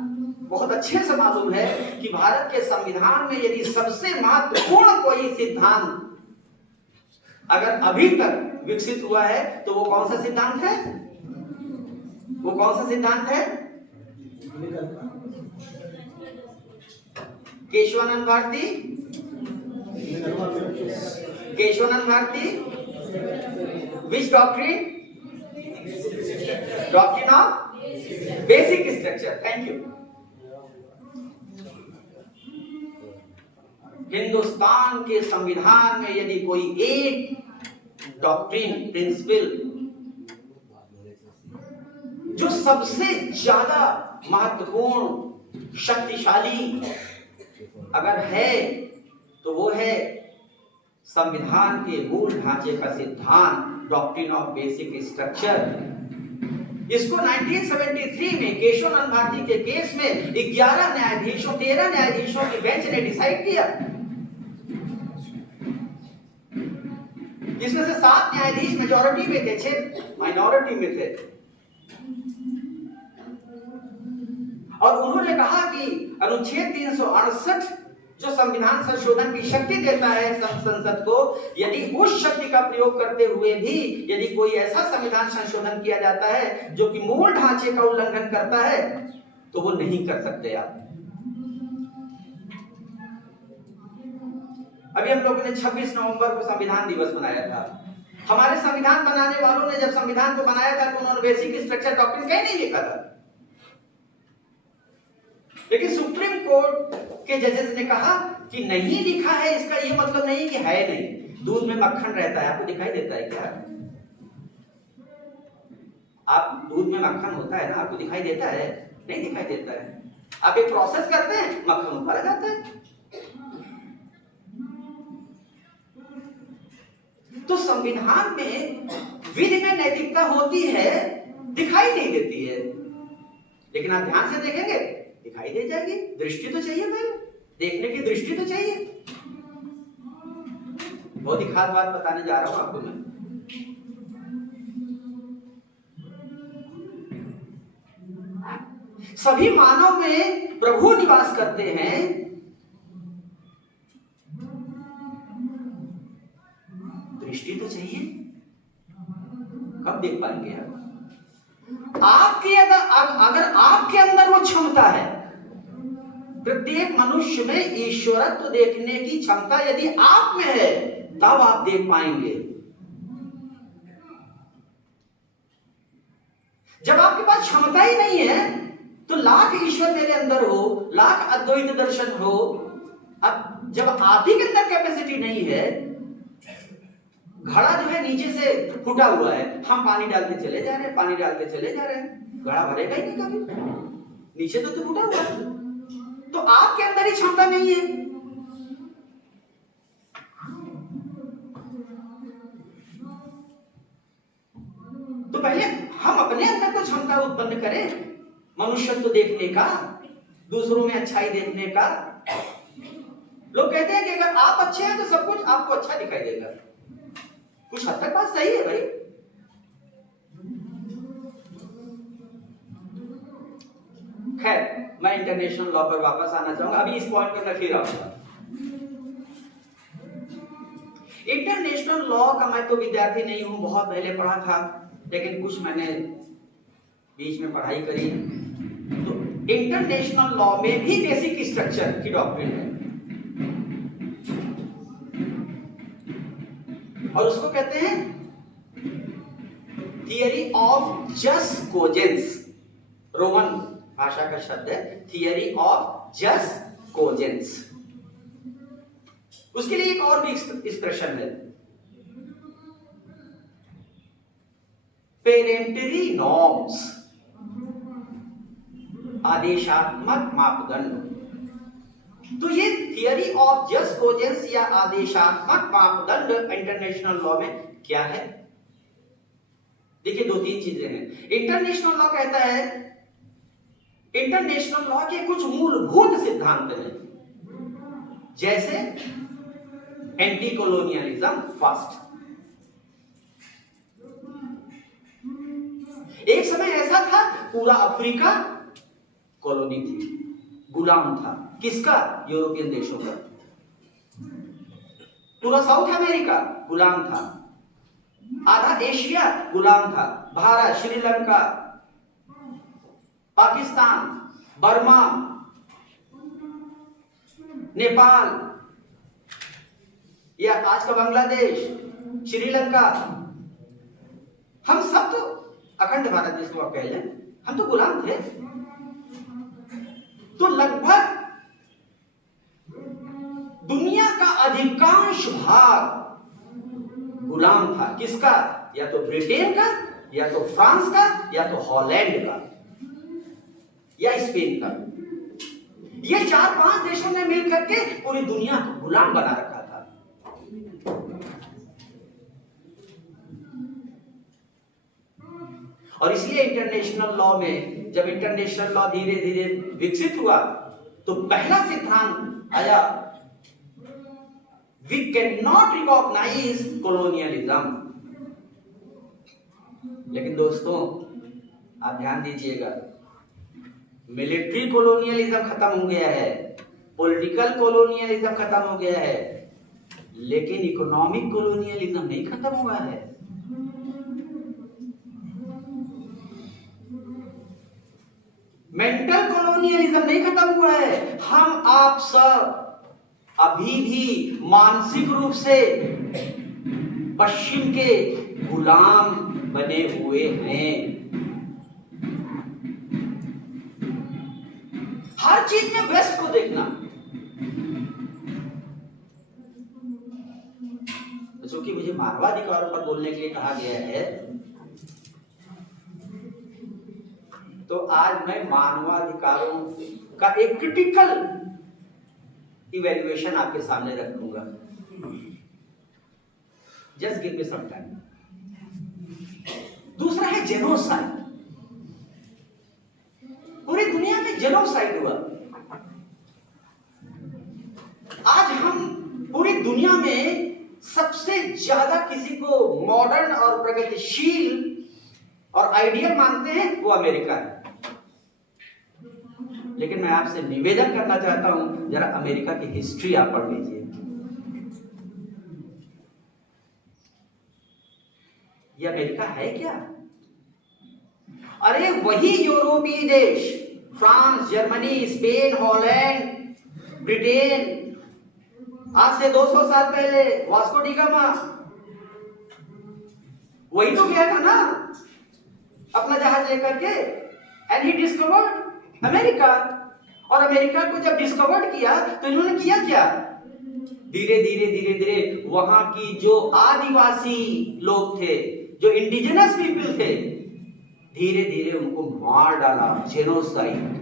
बहुत अच्छे से मालूम है कि भारत के संविधान में यदि सबसे महत्वपूर्ण कोई सिद्धांत अगर अभी तक विकसित हुआ है तो वो कौन सा सिद्धांत है? वो कौन सा सिद्धांत है? Keshavananda Bharati, Keshavananda Bharati, which doctrine? Doctrine of basic structure. Thank you. Hindustan के संविधान में यदि कोई एक डॉक्ट्रिन, प्रिंसिपल जो सबसे ज्यादा महत्वपूर्ण, शक्तिशाली अगर है तो वो है संविधान के मूल ढांचे का सिद्धांत, डॉक्ट्रिन ऑफ बेसिक स्ट्रक्चर। इसको 1973 में केशवानंद भारती के केस में 11 न्यायाधीशों, 13 न्यायाधीशों की बेंच ने डिसाइड किया। जिसमें से 7 न्यायाधीश मेजॉरिटी में थे, 6 माइनॉरिटी में थे। और उन्होंने कहा कि अनुच्छेद 368 जो संविधान संशोधन की शक्ति देता है संसद को, यदि उस शक्ति का प्रयोग करते हुए भी यदि कोई ऐसा संविधान संशोधन किया जाता है जो कि मूल ढांचे का उल्लंघन करता है तो वो नहीं कर सकते आप। अभी हम लोगों ने 26 नवंबर को संविधान दिवस मनाया था। हमारे संविधान बनाने वालों ने जब संविधान को बनाया था तो उन्होंने बेसिक स्ट्रक्चर डॉक्ट्रिन कहीं नहीं लिखा था, लेकिन सुप्रीम कोर्ट के जजेस ने कहा कि नहीं लिखा है इसका ये मतलब नहीं कि है नहीं। दूध में मक्खन रहता है, आपको दिखाई देता है क्या? आप दूध में मक्खन होता है ना, आपको दिखाई देता है? नहीं दिखाई देता है। आप एक प्रोसेस करते हैं, मक्खन ऊपर आ जाता है। तो संविधान में विधि में नैतिकता होती है, दिखाई नहीं देती है, लेकिन आप ध्यान से देखेंगे दिखाई दे जाएगी। दृष्टि तो चाहिए, पहले देखने की दृष्टि तो चाहिए। बहुत ही खास बात बताने जा रहा हूं आपको मैं। सभी मानव में प्रभु निवास करते हैं, दृष्टि तो चाहिए। कब देख पाएंगे आप? अगर आपके अंदर वो क्षमता है, प्रत्येक मनुष्य में ईश्वरत्व देखने की क्षमता यदि आप में है, तब आप देख पाएंगे। जब आपके पास क्षमता ही नहीं है, तो लाख ईश्वर मेरे अंदर हो, लाख अद्वैत दर्शन हो, अब जब आप ही के अंदर कैपेसिटी नहीं है, घड़ा जो है नीचे से फूटा हुआ है, हम पानी डालते चले जा रहे हैं, पानी डालते चले जा रहे हैं, घड़ा भरेगा ही नहीं कभी, नीचे तो फूटा हुआ है। तो आपके अंदर ही क्षमता नहीं है। तो पहले हम अपने अंदर तो क्षमता उत्पन्न करें, मनुष्यत्व देखने का, दूसरों में अच्छाई देखने का। लोग कहते हैं कि अगर आप अच्छे हैं तो सब कुछ आपको अच्छा दिखाई देगा। कुछ हद तक बात सही है भाई। खैर, मैं इंटरनेशनल लॉ पर वापस आना चाहूंगा। अभी इस पॉइंट पर मैं फिर आऊंगा। इंटरनेशनल लॉ का मैं तो विद्यार्थी नहीं हूं, बहुत पहले पढ़ा था, लेकिन कुछ मैंने बीच में पढ़ाई करी। तो इंटरनेशनल लॉ में भी बेसिक स्ट्रक्चर की डॉक्ट्रिन है, और उसको कहते हैं थियरी ऑफ जस्ट कोजेंस। रोमन भाषा का शब्द है थियरी ऑफ जस्ट कोजेंस। उसके लिए एक और भी एक्सप्रेशन है, पेरेंटरी नॉर्म्स, आदेशात्मक मापदंड। तो ये थियरी ऑफ जस्ट कोजेंस या आदेशात्मक मापदंड इंटरनेशनल लॉ में क्या है? देखिए, दो तीन चीजें हैं। इंटरनेशनल लॉ कहता है, इंटरनेशनल लॉ के कुछ मूलभूत सिद्धांत हैं, जैसे एंटी कॉलोनियलिज्म फर्स्ट। एक समय ऐसा था पूरा अफ्रीका कॉलोनी थी, गुलाम था। किसका? यूरोपियन देशों का। पूरा साउथ अमेरिका गुलाम था, आधा एशिया गुलाम था, भारत, श्रीलंका, पाकिस्तान, बर्मा, नेपाल, या आज का बांग्लादेश, श्रीलंका, हम सब तो अखंड भारत जिसको आप कह लें, हम तो गुलाम थे। तो लगभग दुनिया का अधिकांश भाग गुलाम था। किसका? या तो ब्रिटेन का, या तो फ्रांस का, या तो हॉलैंड का, या स्पेन का। ये 4-5 देशों ने मिलकर के पूरी दुनिया को गुलाम बना रखा था। और इसलिए इंटरनेशनल लॉ में, जब इंटरनेशनल लॉ धीरे धीरे विकसित हुआ, तो पहला सिद्धांत आया, we can not recognise colonialism. लेकिन दोस्तों, आप ध्यान दीजिएगा, मिलिट्री कॉलोनियलिज्म खत्म हो गया है, पॉलिटिकल कॉलोनियलिज्म खत्म हो गया है, लेकिन इकोनॉमिक कॉलोनियलिज्म नहीं खत्म हुआ है। मेंटल कॉलोनियलिज्म नहीं खत्म हुआ है। हम आप सब अभी भी मानसिक रूप से पश्चिम के गुलाम बने हुए हैं। हर चीज में वेस्ट को देखना। चूंकि मुझे मानवाधिकारों पर बोलने के लिए कहा गया है, तो आज मैं मानवाधिकारों का एक क्रिटिकल इवैल्यूएशन आपके सामने रखूंगा। Just give me some time. दूसरा है जेनोसाइड। पूरी दुनिया में जेनोसाइड हुआ। आज हम पूरी दुनिया में सबसे ज्यादा किसी को मॉडर्न और प्रगतिशील और आइडियल मानते हैं, वो अमेरिका है। लेकिन मैं आपसे निवेदन करना चाहता हूं, जरा अमेरिका की हिस्ट्री आप पढ़ लीजिए। ये अमेरिका है क्या? अरे वही यूरोपीय देश, France, Germany, Spain, Holland, Britain, आज से 200 साल पहले वास्को डी गामा वही तो गया था ना अपना जहाज लेकर के, एंड ही डिस्कवर्ड अमेरिका। और अमेरिका को जब डिस्कवर्ड किया तो इन्होंने किया क्या? धीरे धीरे धीरे धीरे वहां की जो आदिवासी लोग थे, जो इंडिजिनस पीपल थे, धीरे धीरे उनको मार डाला, जेनोसाइड।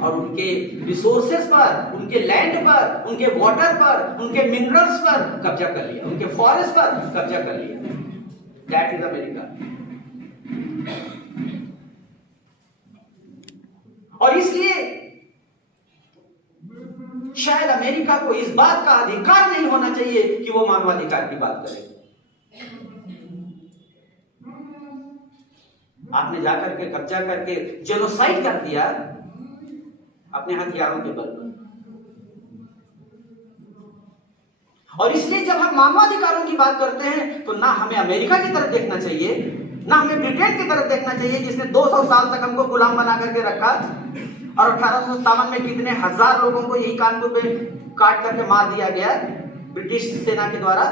और उनके रिसोर्सेस पर, उनके लैंड पर, उनके वाटर पर, उनके मिनरल्स पर कब्जा कर लिया, उनके फॉरेस्ट पर कब्जा कर लिया। That is America. और इसलिए शायद अमेरिका को इस बात का अधिकार नहीं होना चाहिए कि वो मानवाधिकार की बात करे। आपने जाकर के कब्जा करके जेनोसाइड कर दिया अपने हथियारों के बल पर। और इसलिए जब हम मानवाधिकारों की बात करते हैं तो ना हमें अमेरिका की तरफ देखना चाहिए, ना हमें ब्रिटेन की तरफ देखना चाहिए जिसने 200 साल तक हमको गुलाम बना करके रखा, और 1857 में कितने हजार लोगों को यही कानपुर में काट करके मार दिया गया ब्रिटिश सेना के द्वारा।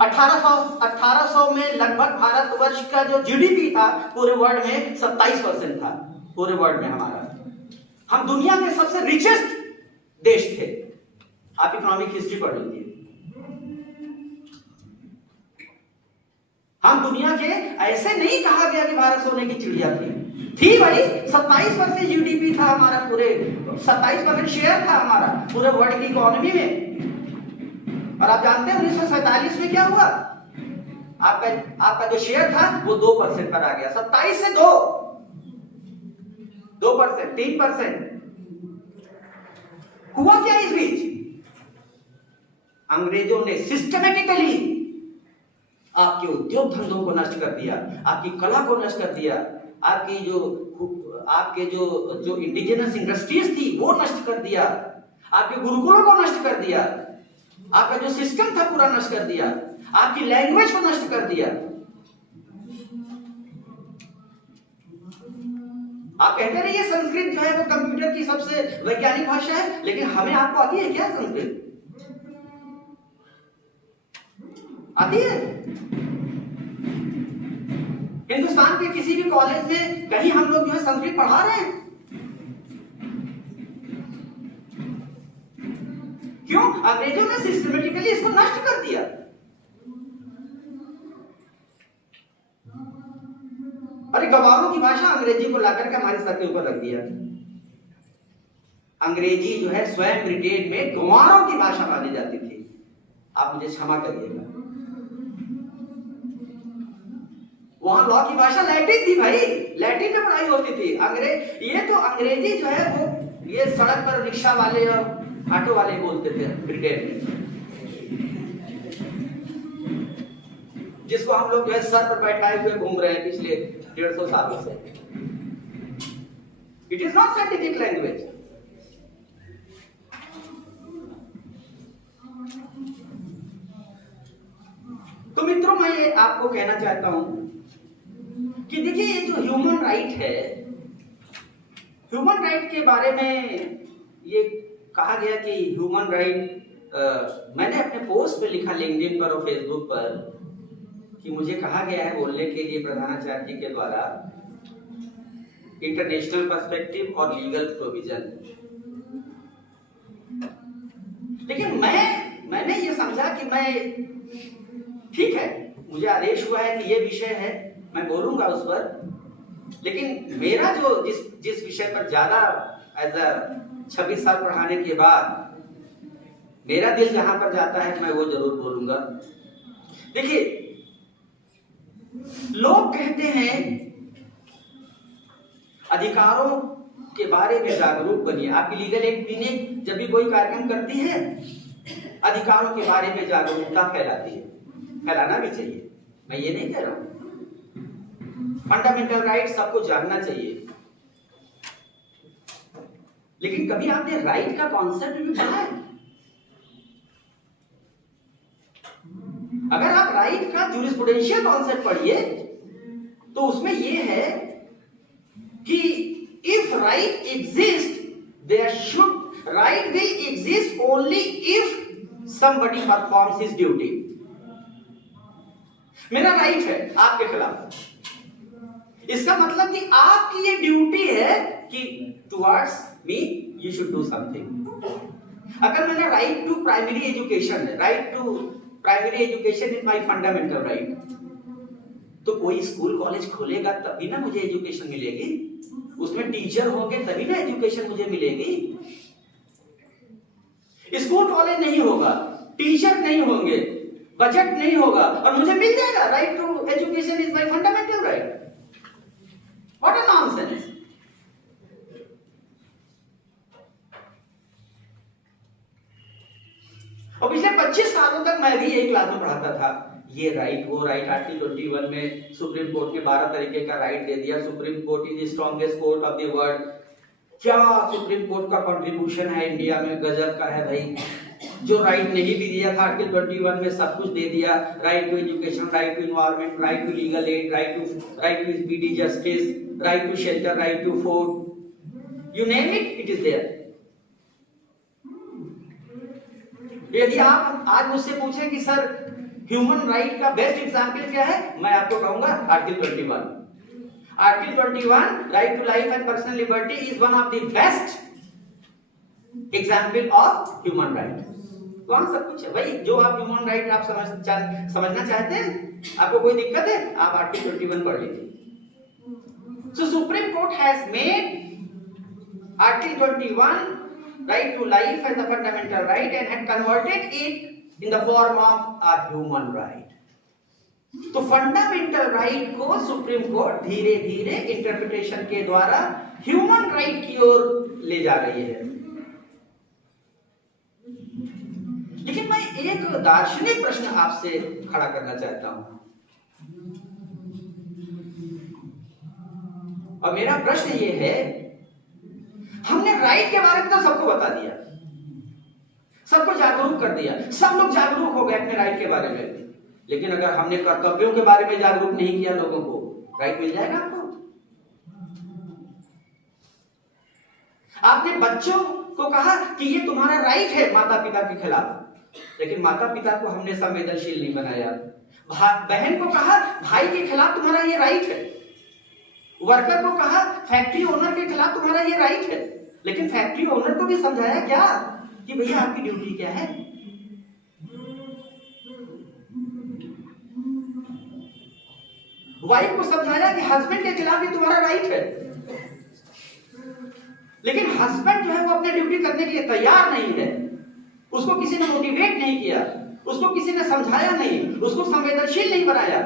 1800 में लगभग भारतवर्ष का जो जीडीपी था पूरे वर्ल्ड में 27% था। पूरे वर्ल्ड में हमारा, हम दुनिया के सबसे रिचेस्ट देश थे। आप इकोनॉमिक हिस्ट्री पढ़ लीजिए। हम दुनिया के, ऐसे नहीं कहा गया कि भारत सोने की चिड़िया थी भाई। 27% जीडीपी था हमारा, पूरे 27% शेयर था हमारा पूरे वर्ल्ड की इकोनॉमी में। और आप जानते हैं 1947 में क्या हुआ? आपका जो शेयर था वो 2% पर आ गया। 27 से 2%, 3%। हुआ क्या इस बीच? अंग्रेजों ने सिस्टमेटिकली आपके उद्योग धंधों को नष्ट कर दिया, आपकी कला को नष्ट कर दिया, आपके जो इंडिजिनस इंडस्ट्रीज थी वो नष्ट कर दिया, आपके गुरुकुलों को नष्ट कर दिया, आपका जो सिस्टम था पूरा नष्ट कर दिया, आपकी लैंग्वेज को नष्ट कर दिया। आप कहते रहिए संस्कृत जो है वो कंप्यूटर की सबसे वैज्ञानिक भाषा है, लेकिन हमें आपको आती है क्या संस्कृत? आती है? हिंदुस्तान के किसी भी कॉलेज में कहीं हम लोग जो है संस्कृत पढ़ा रहे हैं? क्यों? अंग्रेजों ने सिस्टमेटिकली इसको नष्ट कर दिया। अरे गवारों की भाषा अंग्रेजी को लाकर के हमारे सर के ऊपर रख दिया। अंग्रेजी जो है स्वयं ब्रिटेन में गवारों की भाषा मानी जाती थी। आप मुझे क्षमा करिएगा। वहां लॉ की भाषा लैटिन थी भाई, लैटिन में पढ़ाई होती थी। ये तो अंग्रेजी जो है वो ये सड़क पर रिक्शा वाले और ऑटो वाले बोलते थे ब्रिटेन में, जिसको हम लोग जो है सर पर बैठाए हुए घूम रहे हैं पिछले 150 सालों से। It is not scientific language. तो मित्रों, मैं ये आपको कहना चाहता हूं कि देखिए ये जो ह्यूमन राइट है, ह्यूमन राइट के बारे में ये कहा गया कि ह्यूमन राइट, मैंने अपने पोस्ट में लिखा लिंक्डइन पर और फेसबुक पर कि मुझे कहा गया है बोलने के लिए प्रधानाचार्य जी के द्वारा इंटरनेशनल पर्सपेक्टिव और लीगल प्रोविजन। लेकिन मैंने ये समझा कि मैं, ठीक है, मुझे आदेश हुआ है कि ये विषय है, मैं बोलूंगा उस पर, लेकिन मेरा जो जिस विषय पर ज्यादा एज अ 26 साल पढ़ाने के बाद मेरा दिल जहां पर जाता है मैं वो जरूर बोलूंगा। देखिए, लोग कहते हैं अधिकारों के बारे में जागरूक बनिए। आपकी लीगल एड क्लिनिक जब भी कोई कार्यक्रम करती है अधिकारों के बारे में जागरूकता फैलाती है, फैलाना भी चाहिए, मैं ये नहीं कह रहा हूं। फंडामेंटल राइट सबको जानना चाहिए, लेकिन कभी आपने राइट का कॉन्सेप्ट भी पढ़ा है? अगर आप राइट प्रूडेंशियल कॉन्सेप्ट पढ़िए तो उसमें ये है कि if right exist there should right will exist only if somebody performs his duty. मेरा राइट है आपके खिलाफ, इसका मतलब कि आपकी ये ड्यूटी है कि towards me you should do something. अगर मेरा राइट टू प्राइमरी एजुकेशन है, right to primary education is my fundamental right, तो कोई स्कूल कॉलेज खोलेगा तभी ना मुझे एजुकेशन मिलेगी, उसमें टीचर होंगे तभी ना एजुकेशन मुझे मिलेगी। स्कूल कॉलेज नहीं होगा, टीचर नहीं होंगे, बजट नहीं होगा और मुझे मिल जाएगा right to education is my fundamental right. What a nonsense. और पिछले 25 सालों तक मैं भी यही क्लास में पढ़ाता था, ये राइट वो राइट, आर्टिकल 21 में सुप्रीम कोर्ट ने 12 तरीके का राइट दे दिया, supreme court is the strongest court of the world. क्या सुप्रीम कोर्ट का कंट्रीब्यूशन है इंडिया में, गजब का है भाई। जो राइट नहीं भी दिया था आर्टिकल 21 में सब कुछ दे दिया, right to education, right to environment, right to legal aid, right to speedy justice, right to shelter, right to food, you name it, it is there. यदि आप आज मुझसे पूछें कि सर ह्यूमन राइट का बेस्ट एग्जाम्पल क्या है, मैं आपको कहूंगा article 21। Article 21 right to life and personal liberty is one of the best example of human right. वहां सब कुछ है भाई, जो आप ह्यूमन राइट आप समझना चाहते हैं, आपको कोई दिक्कत है, आप आर्टिकल 21 पढ़ लीजिए। So supreme court has made article 21 right to life as a fundamental right and had converted it in the form of a human right. तो फंडामेंटल राइट को सुप्रीम कोर्ट धीरे धीरे इंटरप्रिटेशन के द्वारा ह्यूमन राइट की ओर ले जा रही है। लेकिन मैं एक दार्शनिक प्रश्न आपसे खड़ा करना चाहता हूं, और मेरा प्रश्न ये है, हमने राइट के बारे में तो सबको बता दिया, सबको जागरूक कर दिया, सब लोग जागरूक हो गए अपने राइट के बारे में, लेकिन अगर हमने कर्तव्यों के बारे में जागरूक नहीं किया लोगों को, राइट मिल जाएगा आपको? आपने बच्चों को कहा कि ये तुम्हारा राइट है माता पिता के खिलाफ, लेकिन माता पिता को हमने संवेदनशील नहीं बनाया। बहन को कहा भाई के खिलाफ तुम्हारा ये राइट है, वर्कर को कहा फैक्ट्री ओनर के खिलाफ तुम्हारा ये राइट है, लेकिन फैक्ट्री ओनर को भी समझाया क्या कि भैया आपकी ड्यूटी क्या है। वाइफ को समझाया कि हस्बैंड के खिलाफ भी तुम्हारा राइट है, लेकिन हस्बैंड जो है वो अपनी ड्यूटी करने के लिए तैयार नहीं है, उसको किसी ने मोटिवेट नहीं किया, उसको किसी ने समझाया नहीं, उसको संवेदनशील नहीं बनाया,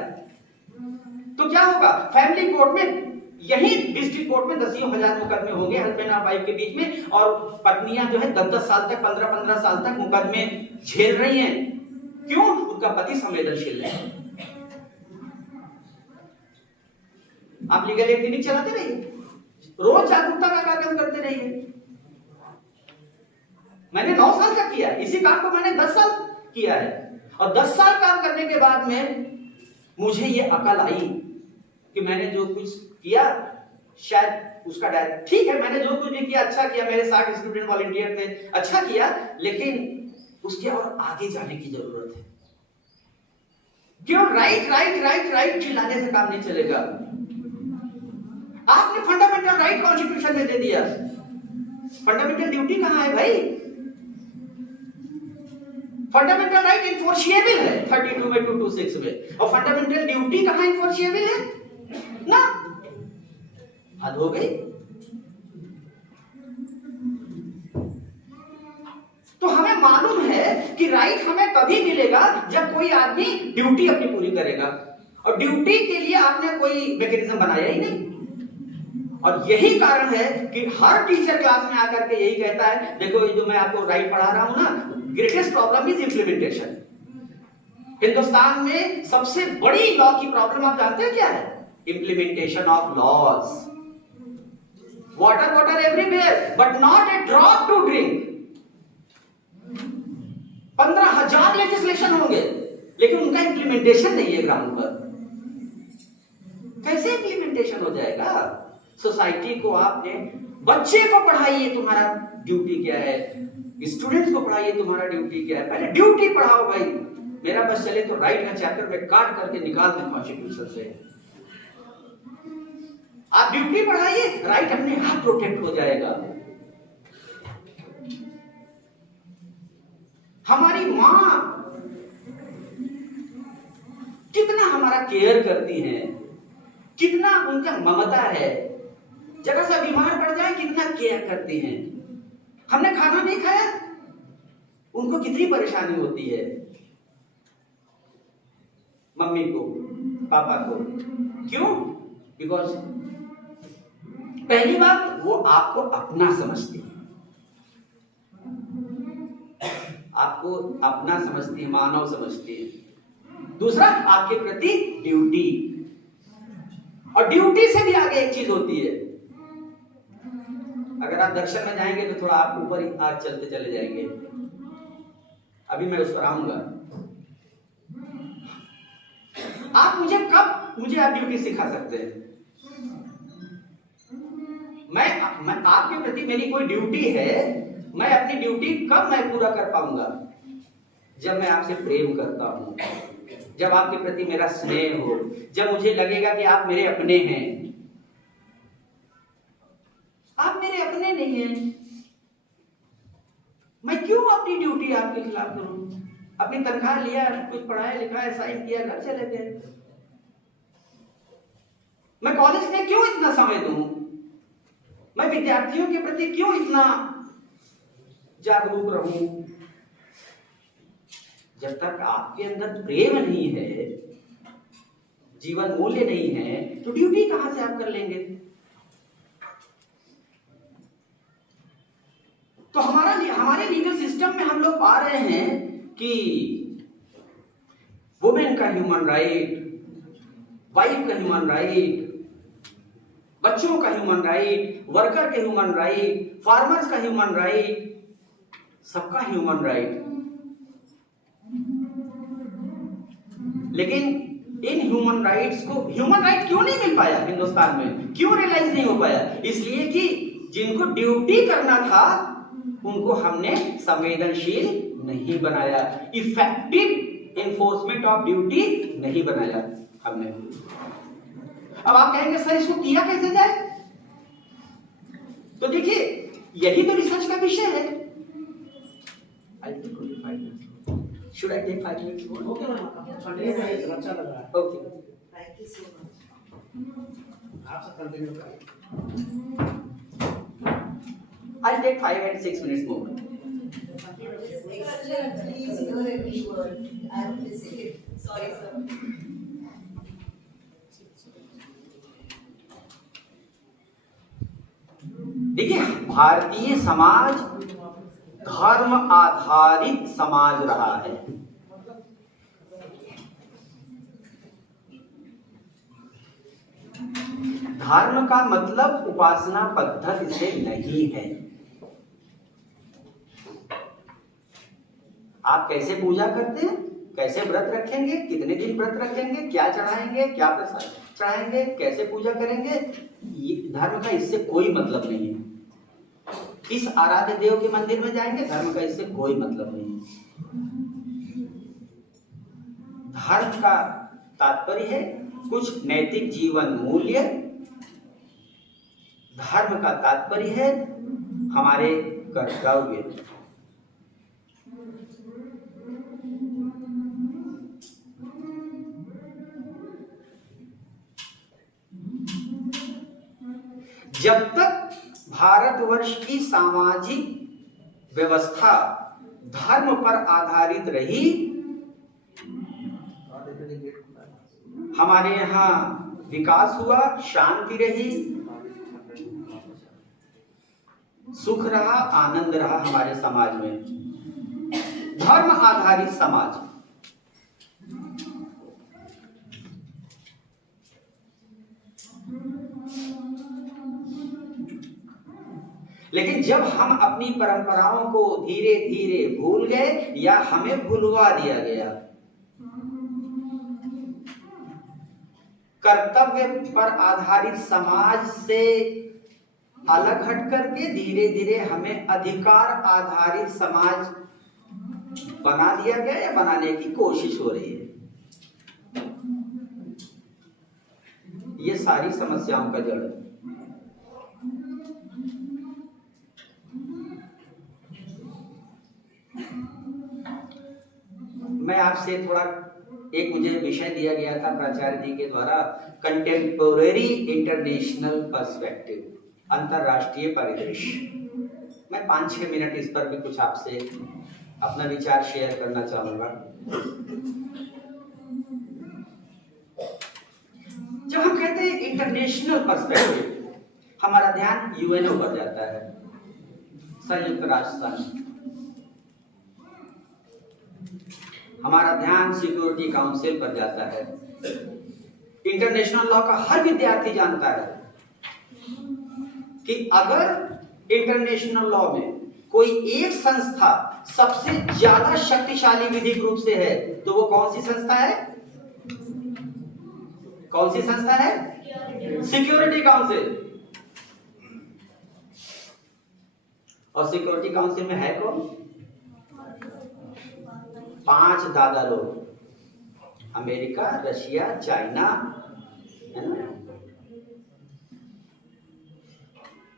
तो क्या होगा? फैमिली कोर्ट में, यही डिस्ट्रिक्ट कोर्ट में दसियों हजार मुकदमे होंगे हस्बैंड और वाइफ के बीच में, और पत्नियां जो है 10-10 साल तक, 15-15 साल तक मुकदमे झेल रही हैं। क्यों? उनका पति संवेदनशील है। आप लीगल एड क्लिनिक चलाते रहिए, रोज जागरूकता का कार्यक्रम करते रहिए। मैंने 9 साल तक किया, इसी काम को मैंने 10 साल किया है, और 10 साल काम करने के बाद में मुझे ये अकल आई कि मैंने जो कुछ किया शायद उसका डायरेक्ट, ठीक है मैंने जो कुछ भी किया अच्छा किया, मेरे 60 स्टूडेंट वॉलंटियर थे, अच्छा किया, लेकिन उसके और आगे जाने की जरूरत है। क्यों? राइट राइट राइट राइट चिल्लाने से काम नहीं चलेगा। आपने फंडामेंटल राइट कॉन्स्टिट्यूशन में दे दिया, फंडामेंटल ड्यूटी कहां है भाई? फंडामेंटल राइट इनफोर्सिएबल है 32 में 226 में, और फंडामेंटल ड्यूटी कहां इनफोर्सिएबल है ना? हद हो गई। तो हमें मालूम है कि राइट हमें तभी मिलेगा जब कोई आदमी ड्यूटी अपनी पूरी करेगा, और ड्यूटी के लिए आपने कोई मैकेनिज्म बनाया ही नहीं। और यही कारण है कि हर टीचर क्लास में आकर के यही कहता है, देखो ये जो मैं आपको राइट पढ़ा रहा हूं ना, greatest problem is implementation. Hindustan में सबसे बड़ी लॉ की प्रॉब्लम आप जानते हैं क्या है? Implementation of laws. Water everywhere but not a drop to drink. 15,000 legislation होंगे, लेकिन उनका इम्प्लीमेंटेशन नहीं है ग्राउंड पर। कैसे इम्प्लीमेंटेशन हो जाएगा? सोसाइटी को आपने, बच्चे को पढ़ाइए तुम्हारा ड्यूटी क्या है, स्टूडेंट्स को पढ़ाइए तुम्हारा ड्यूटी क्या है। पहले ड्यूटी पढ़ाओ भाई। मेरा बस चले तो राइट का चैप्टर में काट करके निकाल दें कॉन्स्टिट्यूशन से। आप ड्यूटी पढ़ाइए, राइट अपने आप प्रोटेक्ट हो जाएगा। हमारी माँ कितना हमारा केयर करती हैं, कितना उनका ममता है। जरा सा बीमार पड़ जाए कितना केयर करती हैं। हमने खाना नहीं खाया, उनको कितनी परेशानी होती है, मम्मी को, पापा को। क्यों? बिकॉज पहली बात वो आपको अपना समझती है, आपको अपना समझती है, मानव समझती है। दूसरा, आपके प्रति ड्यूटी, और ड्यूटी से भी आगे एक चीज होती है। अगर आप दर्शन में जाएंगे तो थोड़ा आप ऊपर ही आज चलते चले जाएंगे, अभी मैं उस पर आऊंगा। आप मुझे आप ड्यूटी सिखा सकते हैं? मैं आपके प्रति मेरी कोई ड्यूटी है, मैं अपनी ड्यूटी कब मैं पूरा कर पाऊंगा? जब मैं आपसे प्रेम करता हूं, जब आपके प्रति मेरा स्नेह हो, जब मुझे लगेगा कि आप मेरे अपने हैं। आप मेरे अपने नहीं हैं, मैं क्यों अपनी ड्यूटी आपके खिलाफ करूं? अपनी तनख्वाह लिया, कुछ पढ़ाया लिखाया, साइन किया, घर चले गए। मैं कॉलेज में क्यों इतना समय दूं? मैं विद्यार्थियों के प्रति क्यों इतना जागरूक रहूं? जब तक आपके अंदर प्रेम नहीं है, जीवन मूल्य नहीं है, तो ड्यूटी कहां से आप कर लेंगे? तो हमारे लीगल सिस्टम में हम लोग पा रहे हैं कि वुमेन का ह्यूमन राइट, वाइफ का ह्यूमन राइट, बच्चों का ह्यूमन राइट, वर्कर के ह्यूमन राइट, फार्मर्स का ह्यूमन राइट, सबका ह्यूमन राइट। लेकिन इन ह्यूमन राइट्स को, ह्यूमन राइट क्यों नहीं मिल पाया हिंदुस्तान में? क्यों रियलाइज नहीं हो पाया? इसलिए कि जिनको ड्यूटी करना था उनको हमने संवेदनशील नहीं बनाया, इफेक्टिव एनफोर्समेंट ऑफ ड्यूटी नहीं बनाया हमने। अब आप कहेंगे सर इसको किया कैसे जाए? तो देखिए, यही तो रिसर्च का विषय है। Should I take 5 minutes more? Okay ma'am, अच्छा लग रहा है। Okay. Thank you so much. आप सब कंटिन्यू करें। I'll take 5 and 6 minutes more. Please hear every word. I'm missing it. Sorry, sir. देखिए, भारतीय समाज धर्म आधारित समाज रहा है। धर्म का मतलब उपासना पद्धति से नहीं है। आप कैसे पूजा करते हैं, कैसे व्रत रखेंगे, कितने दिन व्रत रखेंगे, क्या चढ़ाएंगे, क्या प्रसाद चढ़ाएंगे, कैसे पूजा करेंगे, ये धर्म का इससे कोई मतलब नहीं है। किस आराध्य देव के मंदिर में जाएंगे, धर्म का इससे कोई मतलब नहीं है। धर्म का तात्पर्य है कुछ नैतिक जीवन मूल्य। धर्म का तात्पर्य है हमारे कर्तव्य। जब तक भारतवर्ष की सामाजिक व्यवस्था धर्म पर आधारित रही, हमारे यहाँ विकास हुआ, शांति रही, सुख रहा, आनंद रहा हमारे समाज में। धर्म आधारित समाज। लेकिन जब हम अपनी परंपराओं को धीरे धीरे भूल गए या हमें भुलवा दिया गया, कर्तव्य पर आधारित समाज से अलग हट करके धीरे धीरे हमें अधिकार आधारित समाज बना दिया गया या बनाने की कोशिश हो रही है। ये सारी समस्याओं का जड़ है। मैं आपसे थोड़ा एक मुझे विषय दिया गया था प्राचार्य जी के द्वारा, कंटेम्पोरेरी इंटरनेशनल पर्सपेक्टिव, अंतरराष्ट्रीय परिदृश्य। मैं 5-6 मिनट इस पर भी कुछ आपसे अपना विचार शेयर करना चाहूंगा। जब हम कहते हैं इंटरनेशनल पर्सपेक्टिव, हमारा ध्यान यूएनओ पर जाता है, संयुक्त राष्ट्र संघ। हमारा ध्यान सिक्योरिटी काउंसिल पर जाता है। इंटरनेशनल लॉ का हर विद्यार्थी जानता है कि अगर इंटरनेशनल लॉ में कोई एक संस्था सबसे ज्यादा शक्तिशाली विधिक रूप से है तो वो कौन सी संस्था है? कौन सी संस्था है? Security council. और सिक्योरिटी काउंसिल में है कौन? 5 दादा लोग, अमेरिका, रशिया, चाइना, है ना?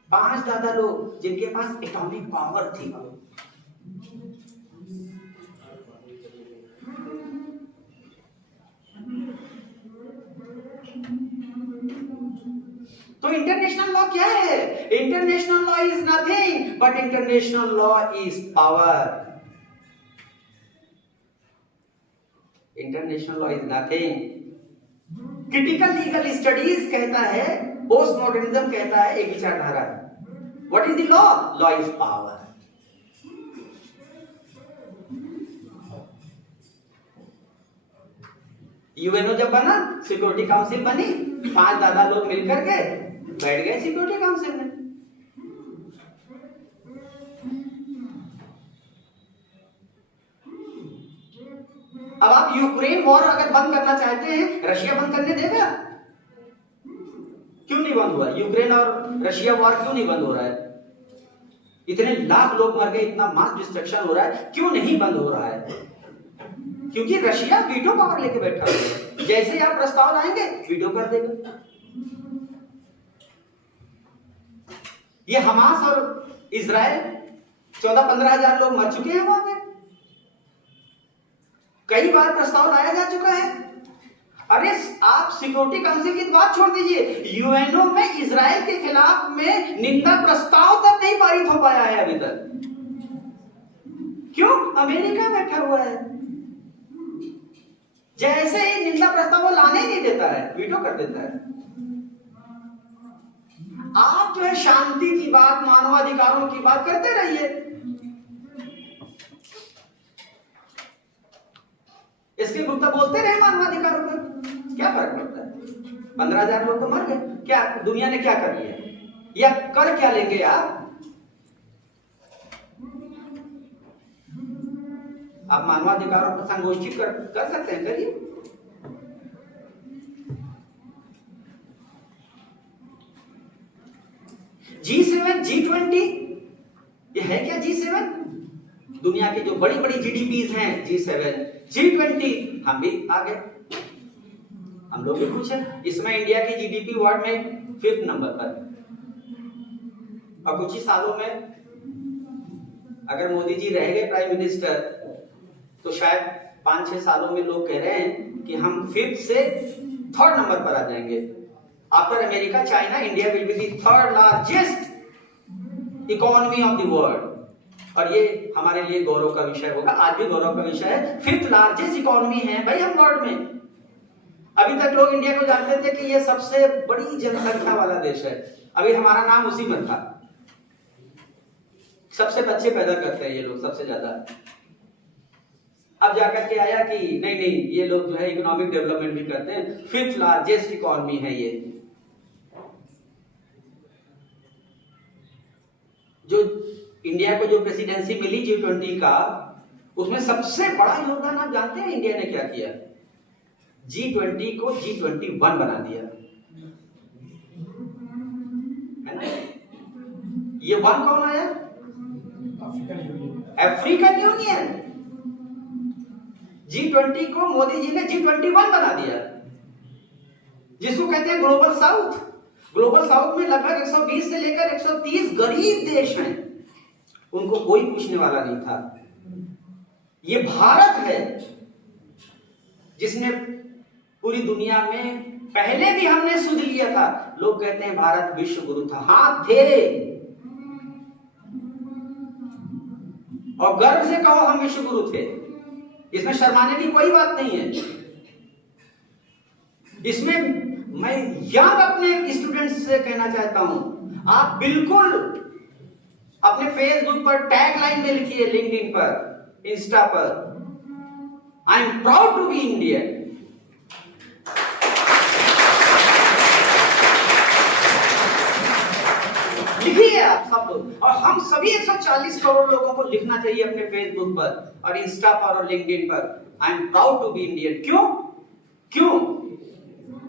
5 दादा लोग जिनके पास एटॉमिक पावर थी। तो इंटरनेशनल लॉ क्या है? International law is nothing but international law is power. International law is nothing. Critical legal studies कहता है, पोस्ट मॉडर्निज्म कहता है, एक विचारधारा है, what is the law? Law is power. UNO जब बना, सिक्योरिटी काउंसिल बनी, 5 दादा लोग मिलकर के बैठ गए सिक्योरिटी काउंसिल में। अब आप यूक्रेन वॉर अगर बंद करना चाहते हैं, रशिया बंद करने देगा? क्यों नहीं बंद हुआ? यूक्रेन और रशिया वॉर क्यों नहीं बंद हो रहा है? इतने लाख लोग मर गए, इतना मास डिस्ट्रक्शन हो रहा है, क्यों नहीं बंद हो रहा है? क्योंकि रशिया वीटो पावर लेके बैठा हुआ है, जैसे आप प्रस्ताव लाएंगे वीटो कर देगा। ये हमास और इजराइल 14-15 हजार लोग मर चुके हैं वहां पे, कई बार प्रस्ताव लाया जा चुका है। अरे आप सिक्योरिटी काउंसिल की बात छोड़ दीजिए, यूएनओ में इजराइल के खिलाफ में निंदा प्रस्ताव तक नहीं पारित हो पाया है अभी तक। क्यों? अमेरिका बैठा हुआ है, जैसे ही निंदा प्रस्ताव वो लाने ही नहीं देता है, वीटो कर देता है। आप जो है शांति की बात, मानवाधिकारों की बात करते रहिए, इसके गुप्ता बोलते रहे मानवाधिकारों पर, क्या फर्क पड़ता है? 15,000 लोग तो मर गए, क्या दुनिया ने क्या कर लिया या कर क्या लेंगे आप? आप मानवाधिकारों पर संगोष्ठी कर सकते हैं, करिए। G7, G20, ये है क्या G7? दुनिया के जो बड़ी बड़ी जीडीपीज हैं, G7, G20, हम भी आ गए। हम लोग भी पूछे, इसमें इंडिया की जीडीपी वर्ल्ड में 5th नंबर पर, और कुछ ही सालों में अगर मोदी जी रह गए प्राइम मिनिस्टर तो शायद 5-6 सालों में लोग कह रहे हैं कि हम 5th से 3rd नंबर पर आ जाएंगे। After America, China, India will be the 3rd largest economy of the world, और ये हमारे लिए गौरव का विषय होगा। आज भी गौरव का विषय है, 5th लार्जेस्ट इकोनॉमी है भाई हम वर्ल्ड में। अभी तक लोग इंडिया को जानते थे कि ये सबसे बड़ी जनसंख्या वाला देश है, अभी हमारा नाम उसी में था। सबसे बच्चे पैदा करते हैं ये लोग सबसे ज्यादा। अब जाकर के आया कि नहीं नहीं, ये लोग जो है इकोनॉमिक डेवलपमेंट भी करते हैं, 5th लार्जेस्ट इकोनॉमी है ये। जो इंडिया को जो प्रेसिडेंसी मिली G20 का, उसमें सबसे बड़ा योगदान आप जानते हैं इंडिया ने क्या किया? G20 को G21 बना दिया, है ना? ये वन कौन आया? African union. G20 को मोदी जी ने G21 बना दिया, जिसको कहते हैं ग्लोबल साउथ। ग्लोबल साउथ में लगभग 120 से लेकर 130 गरीब देश हैं, उनको कोई पूछने वाला नहीं था। ये भारत है जिसने पूरी दुनिया में, पहले भी हमने सुध लिया था, लोग कहते हैं भारत विश्व गुरु था। हाँ थे, और गर्व से कहो हम विश्व गुरु थे, इसमें शर्माने की कोई बात नहीं है। इसमें मैं यंग अपने स्टूडेंट्स से कहना चाहता हूं, आप बिल्कुल अपने फेसबुक पर टैग लाइन में लिखिए, लिंक्डइन पर, इंस्टा पर, I am proud to be Indian. लिखिए आप सब लोग, और हम सभी 140 करोड़ लोगों को लिखना चाहिए अपने फेसबुक पर और इंस्टा पर और लिंक्डइन पर, I am proud to be Indian. क्यों? क्यों?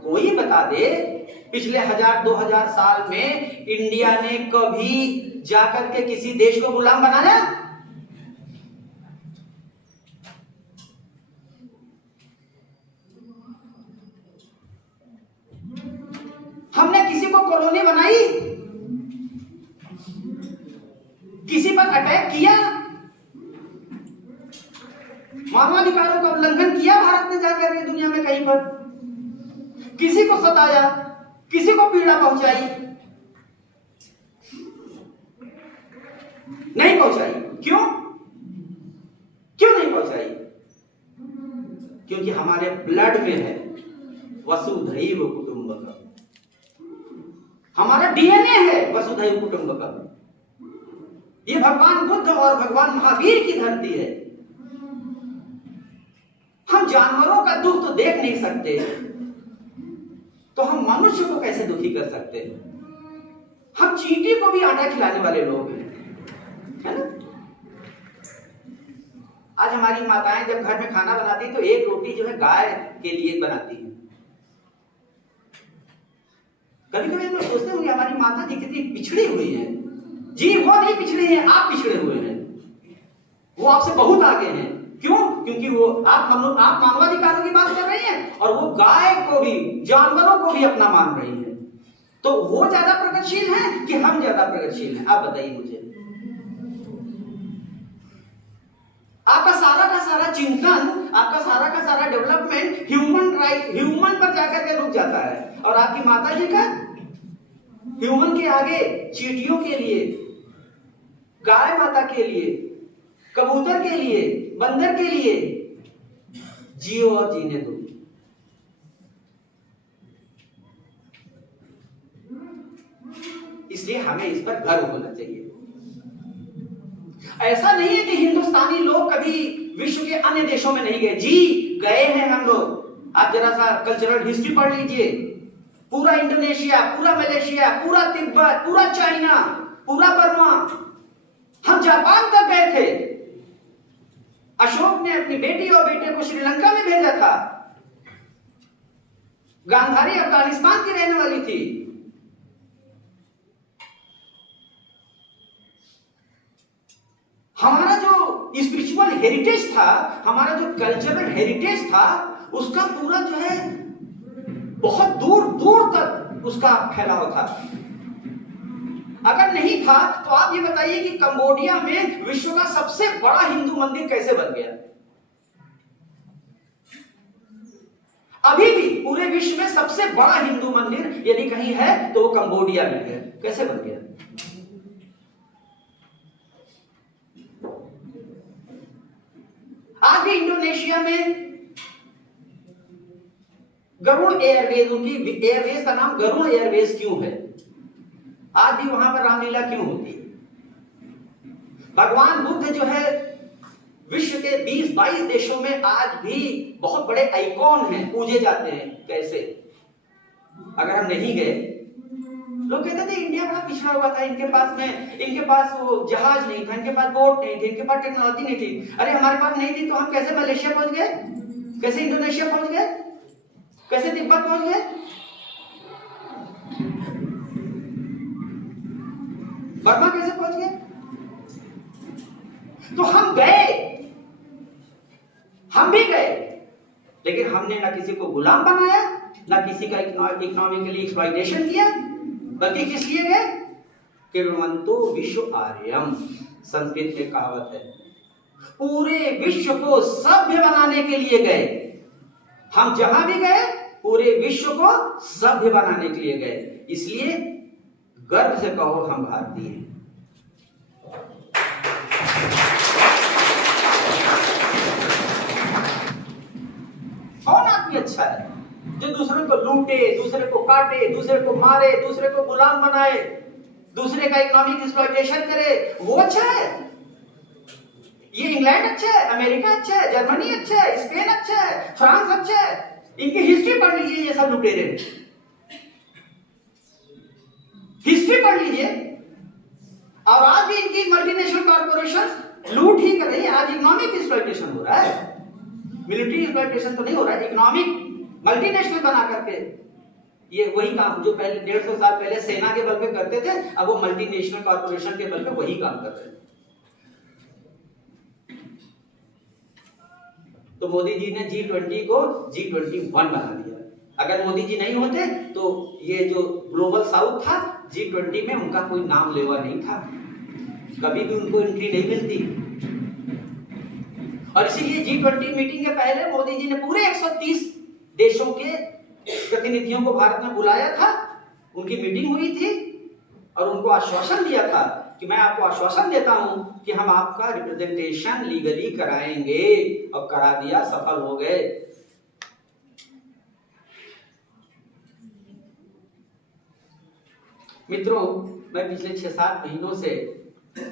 कोई बता दे पिछले 1000-2000 साल में इंडिया ने कभी जाकर के किसी देश को गुलाम बनाया? हमने किसी को कॉलोनी बनाई? किसी पर अटैक किया? मानवाधिकारों का उल्लंघन किया भारत ने जाकर के दुनिया में कहीं पर? किसी को सताया? किसी को पीड़ा पहुंचाई? नहीं पहुंचाई। क्यों? क्यों नहीं पहुंचाई? क्योंकि हमारे ब्लड में है वसुधैव कुटुंबकम, हमारा डीएनए है वसुधैव कुटुंबकम। ये भगवान बुद्ध और भगवान महावीर की धरती है। हम जानवरों का दुख तो देख नहीं सकते, तो हम मनुष्य को कैसे दुखी कर सकते हैं? हम चींटी को भी आटा खिलाने वाले लोग हैं, है ना? आज हमारी माताएं जब घर में खाना बनाती तो एक रोटी जो है गाय के लिए बनाती है। कभी कभी मैं सोचते हूँ हमारी माता जी कितनी पिछड़ी हुई है। जी वो नहीं पिछड़े हैं, आप पिछड़े हुए हैं, वो आपसे बहुत आगे हैं। क्यों? क्योंकि वो आप मानवाधिकारों की बात कर रही हैं और वो गाय को भी, जानवरों को भी अपना मान रही हैं। तो वो ज्यादा प्रगतिशील हैं कि हम ज्यादा प्रगतिशील हैं? आप बताइए मुझे। आपका सारा का सारा चिंतन, आपका सारा का सारा डेवलपमेंट ह्यूमन राइट, ह्यूमन पर जाकर के रुक जाता है, और आपकी माता जी का ह्यूमन के आगे चींटियों के लिए, गाय माता के लिए, कबूतर के लिए, बंदर के लिए, जियो और जीने दो। इसलिए हमें इस पर गर्व होना चाहिए। ऐसा नहीं है कि हिंदुस्तानी लोग कभी विश्व के अन्य देशों में नहीं गए। जी गए हैं हम लोग। आप जरा सा कल्चरल हिस्ट्री पढ़ लीजिए। पूरा इंडोनेशिया, पूरा मलेशिया, पूरा तिब्बत, पूरा चाइना, पूरा बर्मा, हम जापान तक गए थे। अशोक ने अपनी बेटी और बेटे को श्रीलंका में भेजा था। गांधारी अफगानिस्तान की रहने वाली थी। हमारा जो स्पिरिचुअल हेरिटेज था, हमारा जो कल्चरल हेरिटेज था, उसका पूरा जो है बहुत दूर दूर तक उसका फैलाव था। अगर नहीं था तो आप ये बताइए कि कंबोडिया में विश्व का सबसे बड़ा हिंदू मंदिर कैसे बन गया? अभी भी पूरे विश्व में सबसे बड़ा हिंदू मंदिर यदि कहीं है तो वो कंबोडिया में है। कैसे बन गया? आज भी इंडोनेशिया में गरुड़ एयरवेज, उनकी एयरवेज का नाम गरुड़ एयरवेज क्यों है? आज भी वहां पर रामलीला क्यों होती है? भगवान बुद्ध जो है विश्व के 20-22 देशों में आज भी बहुत बड़े आइकॉन हैं, पूजे जाते हैं। कैसे? अगर हम नहीं गए, लोग कहते थे इंडिया बड़ा पिछड़ा हुआ था, इनके पास वो जहाज नहीं था, इनके पास बोट नहीं थी, इनके पास टेक्नोलॉजी नहीं थी। अरे हमारे पास नहीं थी तो हम कैसे मलेशिया पहुंच गए, कैसे इंडोनेशिया पहुंच गए? कैसे तिब्बत पहुंच गए? बर्मा कैसे पहुंच गए? तो हम गए, हम भी गए, लेकिन हमने ना किसी को गुलाम बनाया, ना किसी का इकोनॉमिकली एक्सप्लॉइटेशन किया, बल्कि किस लिए गए? किण्वन्तो विश्व आर्यम, संस्कृत में कहावत है, पूरे विश्व को सभ्य बनाने के लिए गए। हम जहां भी गए पूरे विश्व को सभ्य बनाने के लिए गए। इसलिए गर्व से कहो हम भारतीय हैं। कौन आदमी अच्छा है जो दूसरे को लूटे, दूसरे को काटे, दूसरे को मारे, दूसरे को गुलाम बनाए, दूसरे का इकोनॉमिक एक्सप्लॉइटेशन करे? वो अच्छा है? ये इंग्लैंड अच्छा है, अमेरिका अच्छा है, जर्मनी अच्छा है, स्पेन अच्छा है, फ्रांस अच्छा है। इनकी हिस्ट्री पढ़ लीजिए, ये सब लुटेरे, हिस्ट्री पढ़ लीजिए। और आज भी इनकी मल्टीनेशनल कॉर्पोरेशन लूट ही कर रही है। आज इकोनॉमिक एक्सप्लॉइटेशन हो रहा है, मिलिट्री एक्सप्लॉइटेशन तो नहीं हो रहा है, इकोनॉमिक मल्टीनेशनल बना करके। ये वही काम जो पहले 150 साल पहले सेना के बल पे करते थे, अब वो मल्टीनेशनल कॉर्पोरेशन के बल पे वही काम कर रहे हैं। तो मोदी जी ने G20 को G21 बना दिया। अगर मोदी जी नहीं होते तो ये जो ग्लोबल साउथ था, G20 में उनका कोई नाम लेवा नहीं था, कभी भी उनको एंट्री नहीं मिलती। और इसीलिए G20 मीटिंग के पहले मोदी जी ने पूरे 130 देशों के प्रतिनिधियों को भारत में बुलाया था, उनकी मीटिंग हुई थी और उनको आश्वासन दिया था कि मैं आपको आश्वासन देता हूं कि हम आपका रिप्रेजेंटेशन लीगली कराएंगे, और करा दिया, सफल हो गए। मित्रों, मैं पिछले 6-7 महीनों से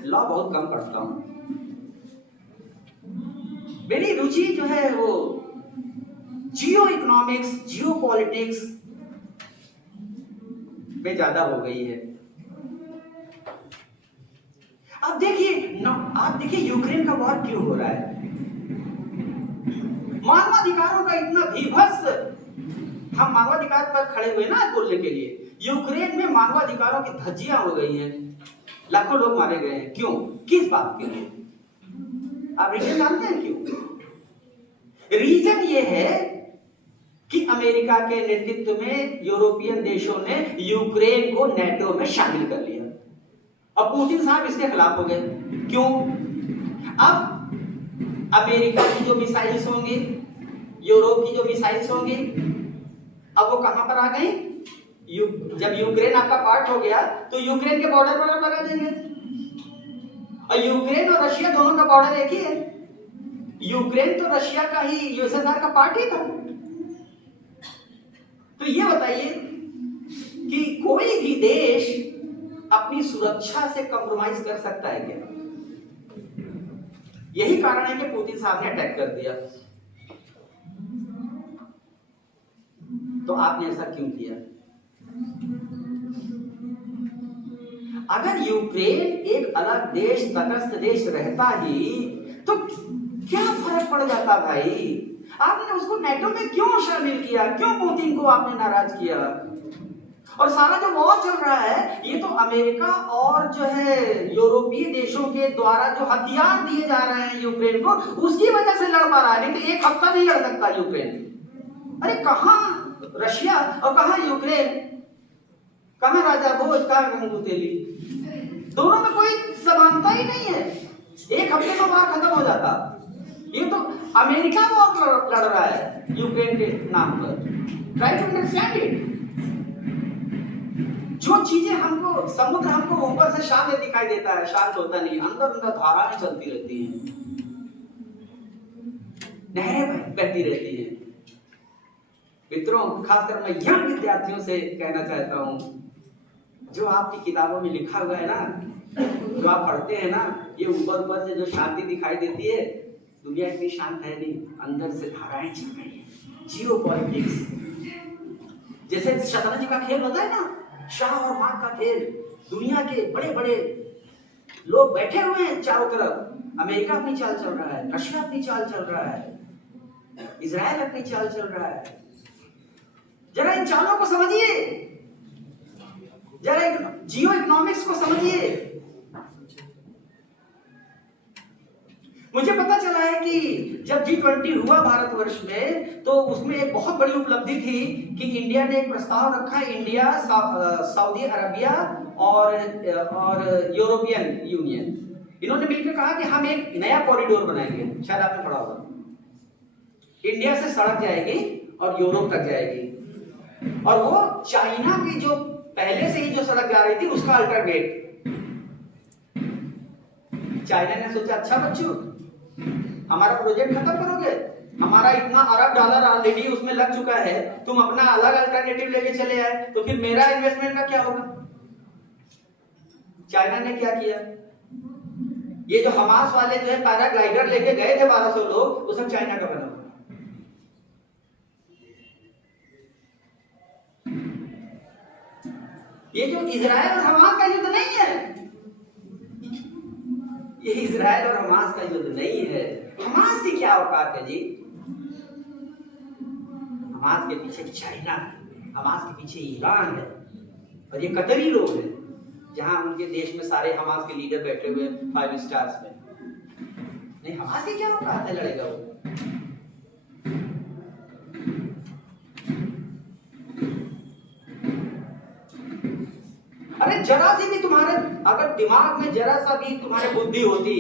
लॉ बहुत कम पढ़ता हूं। मेरी रुचि जो है वो जियो इकोनॉमिक्स, जियो पॉलिटिक्स में ज्यादा हो गई है। आप देखिए यूक्रेन का वॉर क्यों हो रहा है? मानवाधिकारों का इतना भीभत्स, हम मानवाधिकार पर खड़े हुए ना बोलने के लिए। यूक्रेन में मानवाधिकारों की धज्जियां हो गई हैं, लाखों लोग मारे गए हैं। क्यों? किस बात के लिए? आप रीजन जानते हैं क्यों? रीजन ये है कि अमेरिका के नेतृत्व में यूरोपियन देशों ने यूक्रेन को नेटो में शामिल कर लिया, और पुतिन साहब इसके खिलाफ हो गए। क्यों? अब अमेरिका की जो मिसाइल्स होंगी, यूरोप की जो मिसाइल्स होंगी, अब वो कहां पर आ गई? जब यूक्रेन आपका पार्ट हो गया तो यूक्रेन के बॉर्डर पर लगा देंगे। और यूक्रेन और रशिया दोनों का बॉर्डर एक ही है। यूक्रेन तो रशिया का ही, यूएसएसआर का पार्ट ही था। तो ये बताइए कि कोई भी देश अपनी सुरक्षा से कॉम्प्रोमाइज कर सकता है क्या? यही कारण है कि पुतिन साहब ने अटैक कर दिया। तो आपने ऐसा क्यों किया? अगर यूक्रेन एक अलग देश, तटस्थ देश रहता ही तो क्या फर्क पड़ जाता भाई? आपने उसको नेटो में क्यों शामिल किया? क्यों पुतिन को आपने नाराज किया? और सारा जो वॉर चल रहा है ये तो अमेरिका और जो है यूरोपीय देशों के द्वारा जो हथियार दिए जा रहे हैं यूक्रेन को, उसकी वजह से लड़ पा रहा है। नहीं तो एक हफ्ता नहीं लड़ सकता यूक्रेन। अरे कहां रशिया और कहां यूक्रेन, कहां राजा भोज, कहां गंगुतेली? दोनों में कोई समानता ही नहीं है। एक हफ्ते में वहां खत्म हो जाता। ये तो अमेरिका वॉर लड़ रहा है यूक्रेन के नाम पर। Try to understand it. जो चीजें हमको, समुद्र हमको ऊपर से शांत दिखाई देता है, शांत होता नहीं, अंदर अंदर धाराएं चलती रहती हैं, नहरें बहती रहती हैं। मित्रों, खासकर मैं यंग विद्यार्थियों से कहना चाहता हूं, जो आपकी किताबों में लिखा हुआ है ना, जो आप पढ़ते हैं ना, ये ऊपर ऊपर से जो शांति दिखाई देती है, दुनिया इतनी शांत है नहीं, अंदर से धाराएं चल रही है। जियो पॉलिटिक्स जैसे शतरंज का खेल होता है ना, शाह और मात का खेल, दुनिया के बड़े बड़े लोग बैठे हुए हैं चारों तरफ। अमेरिका अपनी चाल चल रहा है, रशिया अपनी चाल चल रहा है, इजराइल अपनी चाल चल रहा है, जरा इन चालों को समझिए, जरा जियो इकोनॉमिक्स को समझिए। मुझे पता चला है कि जब G20 हुआ भारतवर्ष में, तो उसमें एक बहुत बड़ी उपलब्धि थी कि इंडिया ने एक प्रस्ताव रखा। इंडिया, सऊदी अरबिया और यूरोपियन यूनियन, इन्होंने मिलकर कहा कि हम एक नया कॉरिडोर बनाएंगे। शायद आपने पढ़ा होगा, इंडिया से सड़क जाएगी और यूरोप तक जाएगी, और वो चाइना की जो पहले से ही जो सड़क जा रही थी उसका अल्टरनेट। चाइना ने सोचा, अच्छा बच्चों, हमारा प्रोजेक्ट खत्म करोगे, हमारा इतना अरब डॉलर ऑलरेडी उसमें लग चुका है, तुम अपना अलग अल्टरनेटिव लेके चले आए, तो फिर मेरा इन्वेस्टमेंट का क्या होगा? चाइना ने क्या किया, ये जो हमास वाले जो है पैराग्लाइडर लेके गए थे 1200 लोग, वो सब चाइना का बना। ये जो इजराइल और हमास का युद्ध नहीं है, ये इजराइल और हमास का युद्ध नहीं है। हमास की क्या औकात है जी? हमास के पीछे चाइना है, हमास के पीछे ईरान है, और ये कतरी लोग हैं, जहां उनके देश में सारे हमास के लीडर बैठे हुए 5 स्टार्स में। नहीं, हमास की क्या औकात है, लड़ेगा वो? अरे जरा सी भी तुम्हारे अगर दिमाग में जरा सा भी तुम्हारे बुद्धि होती,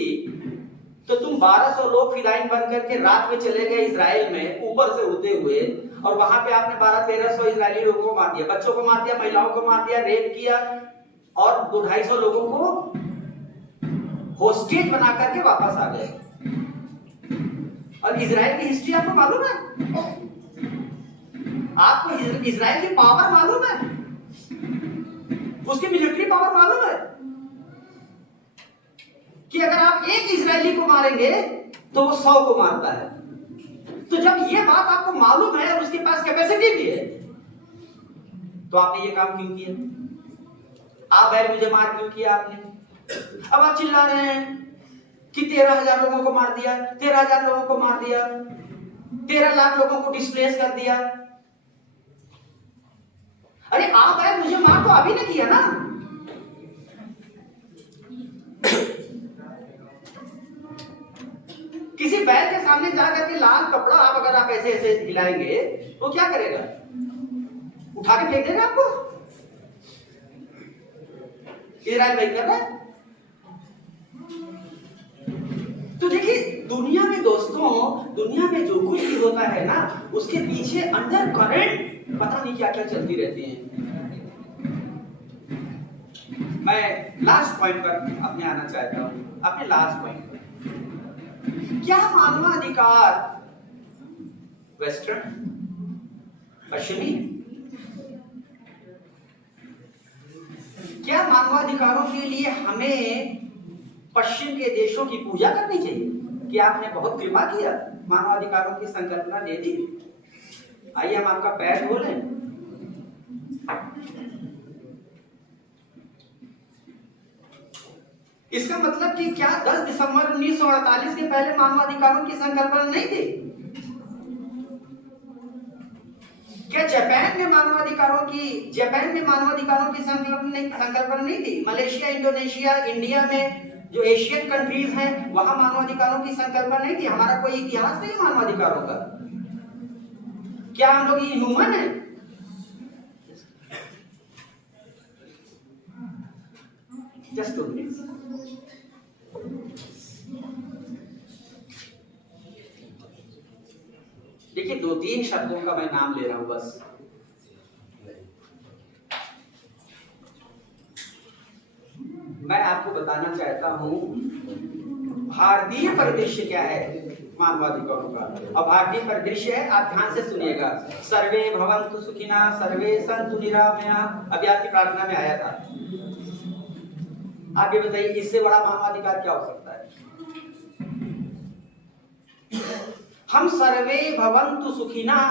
तो तुम 1200 लोग फिलाइन बन करके रात में चले गए इजराइल में ऊपर से होते हुए, और वहां पे आपने 1200-1300 इजरायली लोगों को मार दिया, बच्चों को मार दिया, महिलाओं को मार दिया, रेप किया, और 200-250 लोगों को होस्टेज बना करके वापस आ गए। और इजराइल की हिस्ट्री आपको मालूम है? आपको इजराइल की पावर मालूम है? उसकी मिलिट्री पावर मालूम है कि अगर आप एक इजरायली को मारेंगे तो वो 100 को मारता है। तो जब ये बात आपको मालूम है और उसके पास कैपेसिटी भी है, तो आपने ये काम क्यों किया? आप बैर मुझे मार क्यों किया आपने? अब आप चिल्ला रहे हैं कि 13,000 लोगों को मार दिया, 13,000 लोगों को मार दिया, 13 लाख लोगों को डिस्प्लेस कर दिया। अरे आप बैर मुझे मार तो अभी ने किया ना। किसी बैर के सामने जाकर के लाल कपड़ा आप अगर आप ऐसे ऐसे हिलाएंगे तो क्या करेगा? उठा के फेंक देगा आपको। इजराइल वही कर रहा है। तो देखिए, दुनिया में दोस्तों, दुनिया में जो कुछ भी होता है ना, उसके पीछे अंडर करंट पता नहीं क्या क्या चलती रहती है। मैं लास्ट पॉइंट पर अपने आना चाहता हूं, अपने लास्ट पॉइंट पर। क्या मानवाधिकार वेस्टर्न, पश्चिमी, क्या मानवाधिकारों के लिए हमें पश्चिम के देशों की पूजा करनी चाहिए कि आपने बहुत कृपा किया, मानवाधिकारों की संकल्पना दे दी, आइए हम आपका पैर धो लें? इसका मतलब कि क्या 10 दिसंबर 1948 के पहले मानवाधिकारों की संकल्पना नहीं थी? क्या जापान में मानवाधिकारों की संकल्पना नहीं थी? मलेशिया, इंडोनेशिया, इंडिया में जो एशियन कंट्रीज हैं, वहां मानवाधिकारों की संकल्पना नहीं थी? हमारा कोई इतिहास नहीं मानवाधिकारों का? क्या हम लोग ह्यूमन हैं? Just 2 minutes. देखिए, 2-3 शब्दों का मैं नाम ले रहा हूं बस। मैं आपको बताना चाहता हूं भारतीय परिदृश्य क्या है मानवाधिकारों का। और भारतीय परिदृश्य है, आप ध्यान से सुनिएगा। सर्वे भवन्तु सुखिनः, सर्वे सन्तु निरामयाः, अभी आपकी प्रार्थना में आया था। आप ये बताइए, इससे बड़ा मानवाधिकार क्या हो सकता है? हम सर्वे भवन्तु सुखिनः,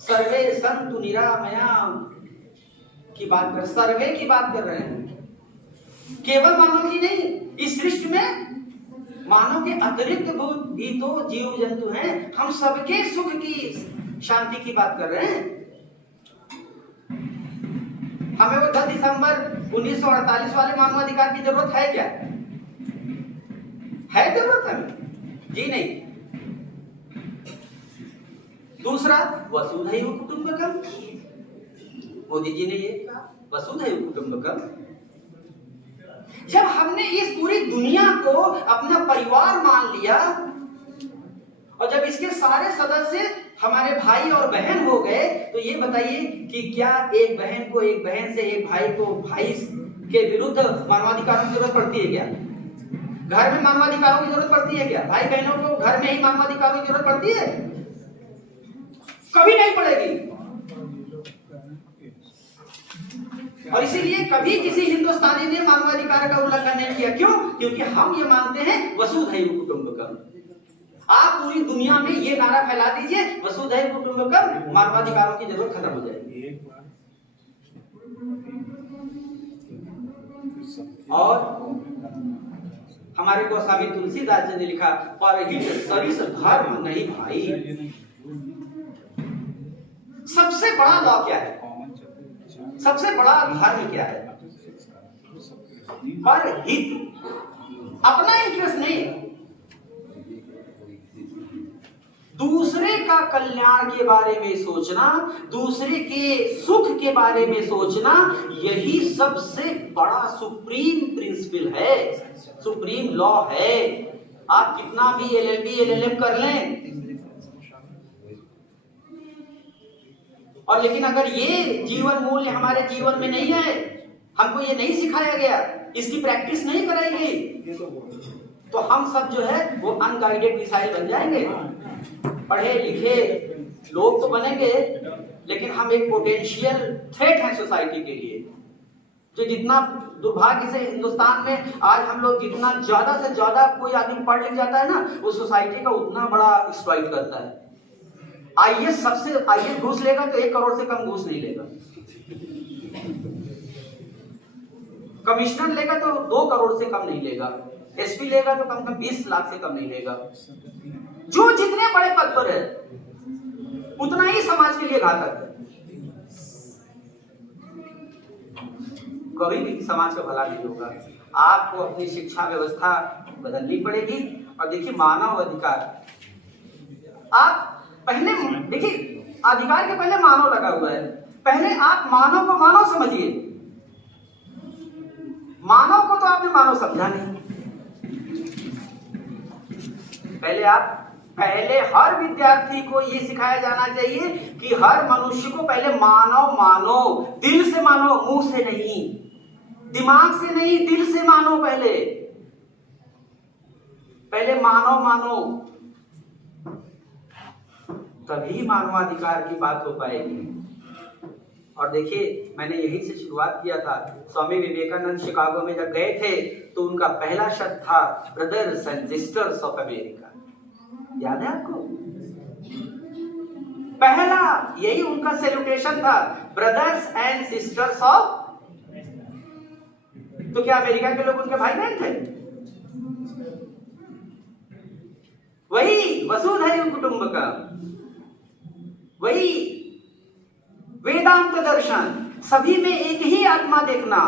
सर्वे सन्तु निरामयाः की बात कर, सर्वे की बात कर रहे हैं, केवल मानव की नहीं। इस सृष्टि में मानव के अतिरिक्त भी तो जीव जंतु हैं। हम सबके सुख की, शांति की बात कर रहे हैं। हमें वो 10 दिसंबर 1948 वाले मानवाधिकार की जरूरत है क्या? है जरूरत हमें? जी नहीं। दूसरा, वसुधैव कुटुंबकम, मोदी जी ने ये कहा, वसुधैव कुटुंबकम। जब हमने इस पूरी दुनिया को अपना परिवार मान लिया और जब इसके सारे सदस्य हमारे भाई और बहन हो गए, तो ये बताइए कि क्या एक बहन को एक बहन से, एक भाई को भाई के विरुद्ध मानवाधिकारों की जरूरत पड़ती है क्या? घर में मानवाधिकारों की जरूरत पड़ती है क्या? भाई बहनों को घर में ही मानवाधिकारों की जरूरत पड़ती है? कभी नहीं पड़ेगी। और इसीलिए कभी किसी हिंदुस्तानी ने मानवाधिकार का उल्लंघन नहीं किया। क्यों? क्योंकि हम ये मानते हैं वसुधैव कुटुंबकम। आप पूरी दुनिया में ये नारा फैला दीजिए, वसुधैव कुटुंबकम, मानवाधिकारों की जरूरत खत्म हो जाएगी। और हमारे गोस्वामी तुलसीदास जी ने लिखा, परहित सरिस धर्म नहीं भाई। सबसे बड़ा लॉ क्या है? सबसे बड़ा धर्म क्या है? परहित, अपना इंटरेस्ट नहीं, दूसरे का कल्याण के बारे में सोचना, दूसरे के सुख के बारे में सोचना, यही सबसे बड़ा सुप्रीम प्रिंसिपल है, सुप्रीम लॉ है। आप कितना भी LLB LLM कर लें, और लेकिन अगर ये जीवन मूल्य हमारे जीवन में नहीं है, हमको ये नहीं सिखाया गया, इसकी प्रैक्टिस नहीं कराई गई, तो हम सब जो है वो अनगाइडेड मिसाइल बन जाएंगे। पढ़े लिखे लोग तो बनेंगे, लेकिन हम एक पोटेंशियल थ्रेट है सोसाइटी के लिए। जो जितना दुर्भाग्य से हिंदुस्तान में आज हम लोग जितना ज्यादा से ज्यादा कोई आदमी पढ़ लिख जाता है ना, वो सोसाइटी का उतना बड़ा एक्सप्लॉइट करता है। आईएएस घूस लेगा तो 1 करोड़ से कम घूस नहीं लेगा, कमिश्नर लेगा तो 2 करोड़ से कम नहीं लेगा, एसपी लेगा तो कम 20 लाख से कम नहीं लेगा। जो जितने बड़े पद पर है उतना ही समाज के लिए घातक है। कभी भी समाज का भला नहीं होगा। आपको अपनी शिक्षा व्यवस्था बदलनी पड़ेगी। और देखिए, मानव अधिकार, आप पहले देखिए, अधिकार के पहले मानव लगा हुआ है। पहले आप मानव को मानव समझिए। मानव को तो आपने मानव समझा नहीं। पहले हर विद्यार्थी को यह सिखाया जाना चाहिए कि हर मनुष्य को पहले मानव मानो, दिल से मानो, मुंह से नहीं, दिमाग से नहीं, दिल से मानो। पहले मानव मानो, तभी मानवाधिकार की बात हो पाएगी। और देखिए, मैंने यही से शुरुआत किया था। स्वामी विवेकानंद शिकागो में जब गए थे तो उनका पहला शब्द था brothers and sisters of America. याद है आपको? पहला यही उनका सैल्यूटेशन था, ब्रदर्स एंड सिस्टर्स ऑफ। तो क्या अमेरिका के लोग उनके भाई बहन थे? वही वसुधैव कुटुंबकम, वही वेदांत दर्शन, सभी में एक ही आत्मा देखना।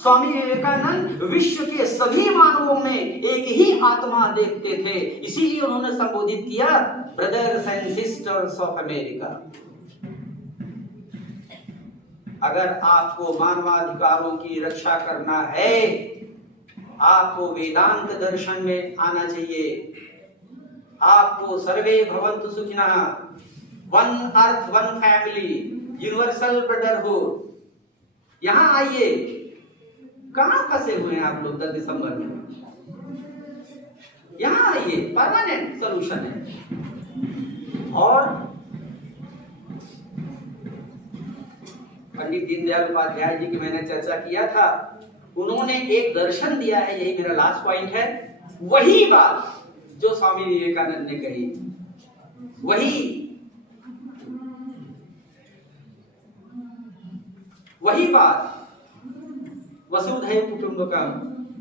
स्वामी विवेकानंद विश्व के सभी मानवों में एक ही आत्मा देखते थे, इसीलिए उन्होंने संबोधित किया brothers and sisters of America. अगर आपको मानवाधिकारों की रक्षा करना है, आपको वेदांत दर्शन में आना चाहिए। आपको सर्वे भवन्तु सुखिनः, one earth one family, universal brotherhood, यहां आइए। कहां फंसे हुए हैं आप लोग 10 दिसंबर में? यहां आइए, परमानेंट सॉल्यूशन है। और पंडित दीनदयाल उपाध्याय जी की मैंने चर्चा किया था, उन्होंने एक दर्शन दिया है, यही मेरा लास्ट पॉइंट है। वही बात जो स्वामी विवेकानंद ने कही, वही बात वसुधैव कुटुंबकम,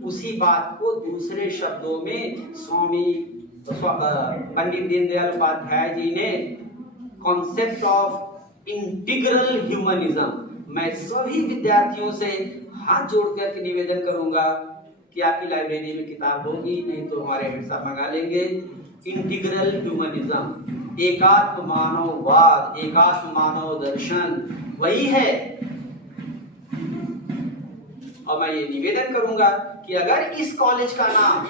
उसी बात को दूसरे शब्दों में स्वामी पंडित दीनदयाल उपाध्याय जी ने कॉन्सेप्ट ऑफ इंटीग्रल ह्यूमनिज्म, मैं सभी विद्यार्थियों से हाथ जोड़ करके निवेदन करूंगा कि आपकी लाइब्रेरी में किताब होगी, नहीं तो हमारे हेड साहब मंगा लेंगे। इंटीग्रल ह्यूमनिज्म, एकात्म मानववाद, एकात्म मानव दर्शन वही है। और मैं ये निवेदन करूंगा कि अगर इस कॉलेज का नाम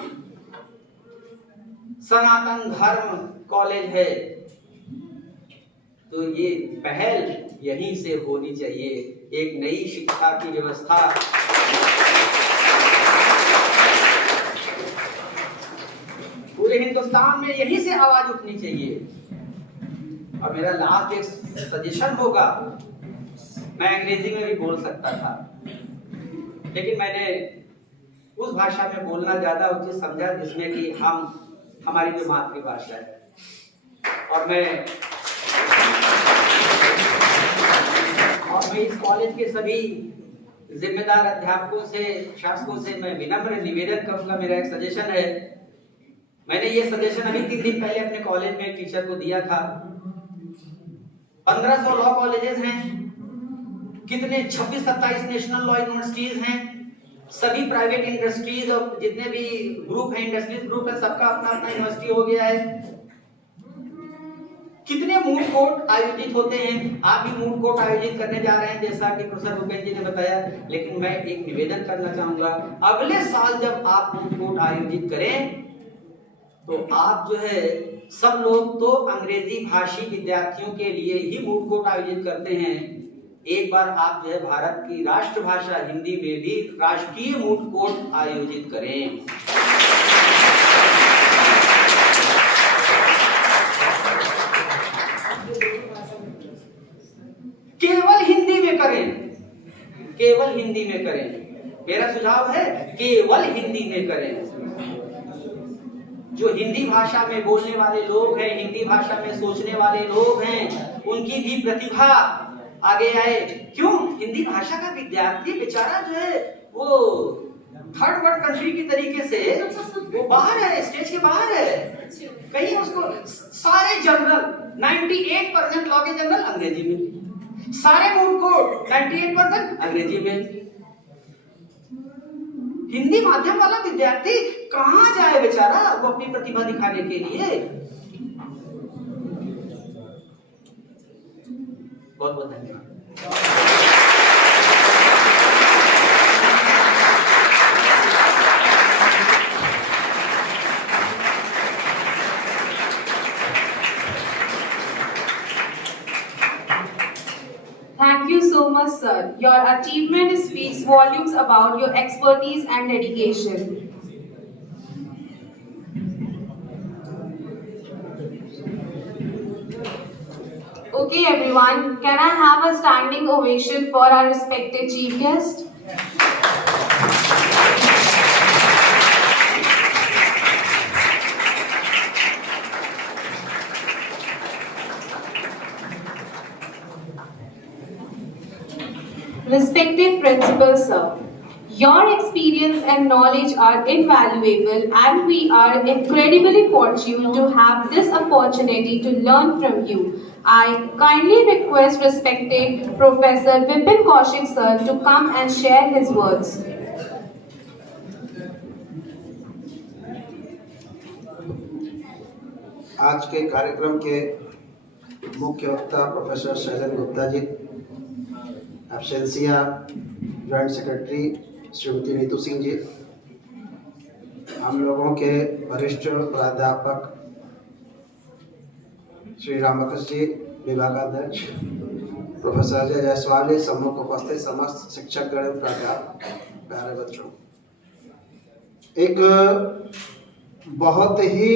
सनातन धर्म कॉलेज है तो ये पहल यहीं से होनी चाहिए। एक नई शिक्षा की व्यवस्था पूरे हिंदुस्तान में यहीं से आवाज उठनी चाहिए। और मेरा लास्ट एक सजेशन होगा, मैं अंग्रेजी में भी बोल सकता था लेकिन मैंने उस भाषा में बोलना ज्यादा उचित समझा जिसमें कि हमारी जो मातृभाषा है। और मैं इस कॉलेज के सभी जिम्मेदार अध्यापकों से, शासकों से मैं विनम्र निवेदन करूंगा, मेरा एक सजेशन है। मैंने ये सजेशन अभी 3 दिन पहले अपने कॉलेज में टीचर को दिया था। 1500 लॉ कॉलेजेस हैं, कितने 26-27 नेशनल लॉ यूनिवर्सिटीज हैं, सभी प्राइवेट इंडस्ट्रीज और जितने भी ग्रुप हैं, इंडस्ट्रीज ग्रुप है, सबका अपना अपना यूनिवर्सिटी हो गया है। कितने मूड कोर्ट आयोजित होते हैं, आप भी मूड कोर्ट आयोजित करने जा रहे हैं जैसा कि प्रोफेसर भूपेंद्र जी ने बताया। लेकिन मैं एक निवेदन करना चाहूंगा, अगले साल जब आप मूड कोर्ट आयोजित करें तो आप जो है सब लोग तो अंग्रेजी भाषी विद्यार्थियों के लिए ही मूड कोर्ट आयोजित करते हैं, एक बार आप जो है भारत की राष्ट्रभाषा हिंदी में भी राष्ट्रीय मूड कोर्ट आयोजित करें। केवल हिंदी में करें, केवल हिंदी में करें। मेरा सुझाव है केवल हिंदी में करें। जो हिंदी भाषा में बोलने वाले लोग हैं, हिंदी भाषा में सोचने वाले लोग हैं, उनकी भी प्रतिभा आगे आए। क्यों? हिंदी भाषा का विद्यार्थी बेचारा जो है वो थर्ड वर्ल्ड कंट्री की तरीके से वो बाहर है, स्टेज के बाहर है। कहीं उसको सारे जर्नल 98% लॉ के जर्नल अंग्रेजी में, सारे मूड कोर्ट 98% अंग्रेजी में। हिंदी माध्यम वाला विद्यार्थी कहां जाए बेचारा वो अपनी प्रतिभा दिखाने के लिए। बहुत बहुत धन्यवाद। Thank you so much, sir. Your achievement speaks volumes about your expertise and dedication. Okay, everyone, can I have a standing ovation for our respected chief guest? Respected Principal Sir, your experience and knowledge are invaluable and we are incredibly fortunate to have this opportunity to learn from you. I kindly request respected Professor Vipin Kaushik Sir to come and share his words. आज के कार्यक्रम के मुख्य वक्ता professor Shailendra Gupta ji, एब्सेंसिया joint secretary Shrimati Nitu Singh जी, हम लोगों के वरिष्ठ प्राध्यापक श्री रामकृष्ण जी, विभागाध्यक्ष प्रोफेसर अजय जायसवाल जी, सम्मुख उपस्थित समस्त शिक्षकगण एवं प्राध्यापक, प्यारे बच्चों, एक बहुत ही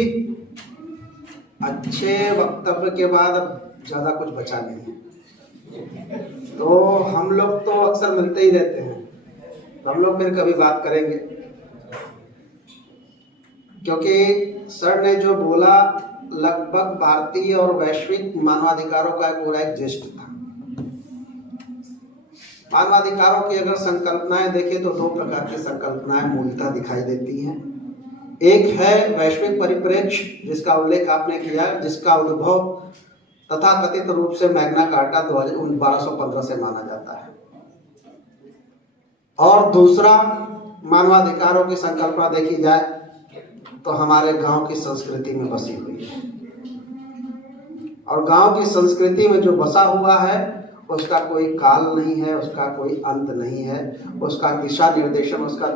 अच्छे वक्तव्य के बाद अब ज़्यादा कुछ बचा नहीं है। तो हम लोग तो अक्सर मिलते ही रहते हैं, तो हम लोग फिर कभी बात करेंगे, क्योंकि सर ने जो बोला लगभग भारतीय और वैश्विक मानवाधिकारों का पूरा एक जिस्ट था। मानवाधिकारों की अगर संकल्पनाएं देखें तो 2 प्रकार की संकल्पनाएं मूलतः दिखाई देती हैं। एक है वैश्विक परिप्रेक्ष्य, जिसका उल्लेख आपने किया, जिसका उद्भव तथा कथित रूप से मैग्ना कार्टा 1215 से माना जाता है। और दूसरा, मानवाधिकारों की संकल्पना देखी जाए तो हमारे गांव की संस्कृति में बसी हुई है, और गांव की संस्कृति में जो बसा हुआ है उसका कोई काल नहीं है, उसका कोई अंत नहीं है, उसका दिशा निर्देशन, उसका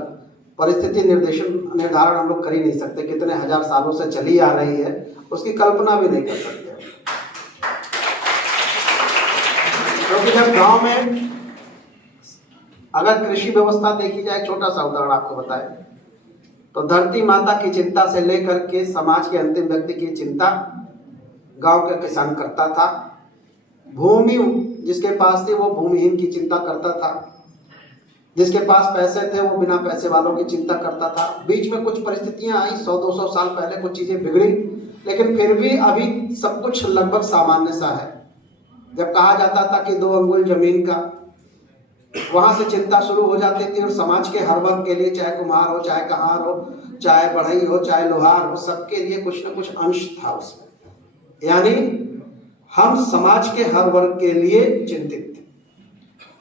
परिस्थिति निर्धारण हम लोग कर ही नहीं सकते। कितने हजार सालों से चली आ रही है, उसकी कल्पना भी नहीं कर सकते। क्योंकि जब गांव में अगर कृषि व्यवस्था देखी जाए, छोटा सा उदाहरण आपको बताएं, तो धरती माता की चिंता से लेकर के समाज के अंतिम व्यक्ति की चिंता गांव का किसान करता था। भूमि जिसके पास थी वो भूमिहीन की चिंता करता था, जिसके पास पैसे थे वो बिना पैसे वालों की चिंता करता था। बीच में कुछ परिस्थितियां आई, 100-200 साल पहले कुछ चीजें बिगड़ी, लेकिन फिर भी अभी सब कुछ लगभग सामान्य सा है। जब कहा जाता था कि 2 अंगुल जमीन का, वहां से चिंता शुरू हो जाती थी, और समाज के हर वर्ग के लिए, चाहे कुम्हार हो, चाहे कहार हो, चाहे बढ़ई हो, चाहे लोहार हो, सबके लिए कुछ न कुछ अंश था उसमें। यानी हम समाज के हर वर्ग के लिए चिंतित थे,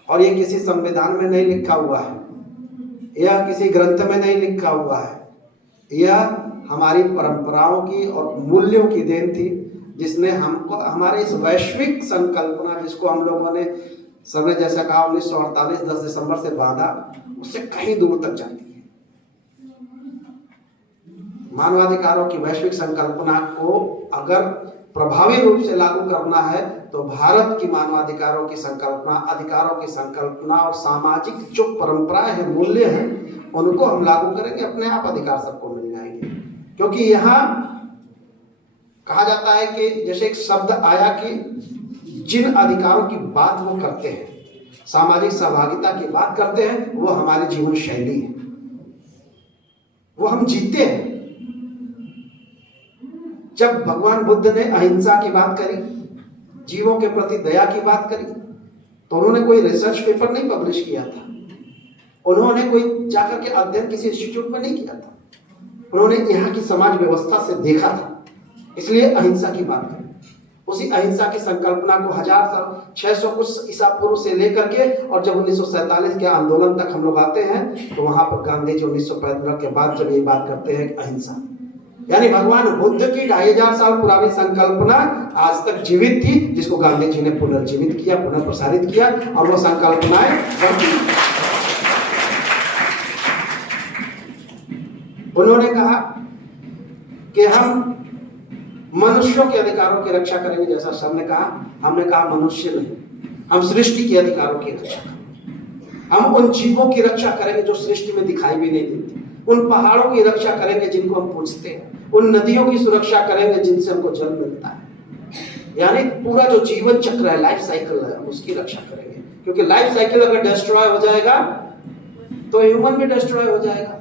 और ये किसी संविधान में नहीं लिखा हुआ है, यह किसी ग्रंथ में नहीं लिखा हुआ है, यह हमारी परंपराओं की और मूल्यों की देन थी, जिसने हमको हमारे इस वैश्विक संकल्पना, जिसको हम लोगों ने सबने जैसा कहा 1948 10 दिसंबर से बांधा, उससे कहीं दूर तक जाती है। मानवाधिकारों की वैश्विक संकल्पना को अगर प्रभावी रूप से लागू करना है तो भारत की मानवाधिकारों की संकल्पना, अधिकारों की संकल्पना और सामाजिक जो परंपराएं हैं, मूल्य हैं, उनको हम लागू करेंगे, अपने आप अधिकार सबको मिल जाएंगे। क्योंकि यहाँ कहा जाता है कि जैसे एक शब्द आया कि जिन अधिकारों की बात वो करते हैं, सामाजिक सहभागिता की बात करते हैं, वो हमारी जीवन शैली है, वो हम जीते हैं। जब भगवान बुद्ध ने अहिंसा की बात करी, जीवों के प्रति दया की बात करी, तो उन्होंने कोई रिसर्च पेपर नहीं पब्लिश किया था, उन्होंने कोई जाकर के अध्ययन किसी इंस्टीट्यूट में नहीं किया था, उन्होंने यहाँ की समाज व्यवस्था से देखा था, इसलिए अहिंसा की बात करी। उसी अहिंसा की संकल्पना को 1600 कुछ ईसा पूर्व से लेकर के, और जब 1947 के आंदोलन तक हम लोग आते हैं, तो वहां पर गांधी जी 1915 के बाद जब ये बात करते हैं अहिंसा, यानी भगवान बुद्ध की 2500 साल पुरानी संकल्पना आज तक जीवित थी, जिसको गांधी जी ने पुनर्जीवित किया, पुनः प्रसारित किया, और वो संकल्पनाएं बढ़ती। उन्होंने कहा कि हम मनुष्यों के अधिकारों की रक्षा करेंगे, जैसा सर ने कहा, हमने कहा मनुष्य नहीं, हम सृष्टि के अधिकारों की रक्षा करेंगे, हम उन जीवों की रक्षा करेंगे जो सृष्टि में दिखाई भी नहीं देती, उन पहाड़ों की रक्षा करेंगे जिनको हम पूजते हैं, उन नदियों की सुरक्षा करेंगे जिनसे हमको जल मिलता है, यानी पूरा जो जीवन चक्र है, लाइफ साइकिल है, उसकी रक्षा करेंगे। क्योंकि लाइफ साइकिल अगर डिस्ट्रॉय हो जाएगा तो ह्यूमन भी डिस्ट्रॉय हो जाएगा।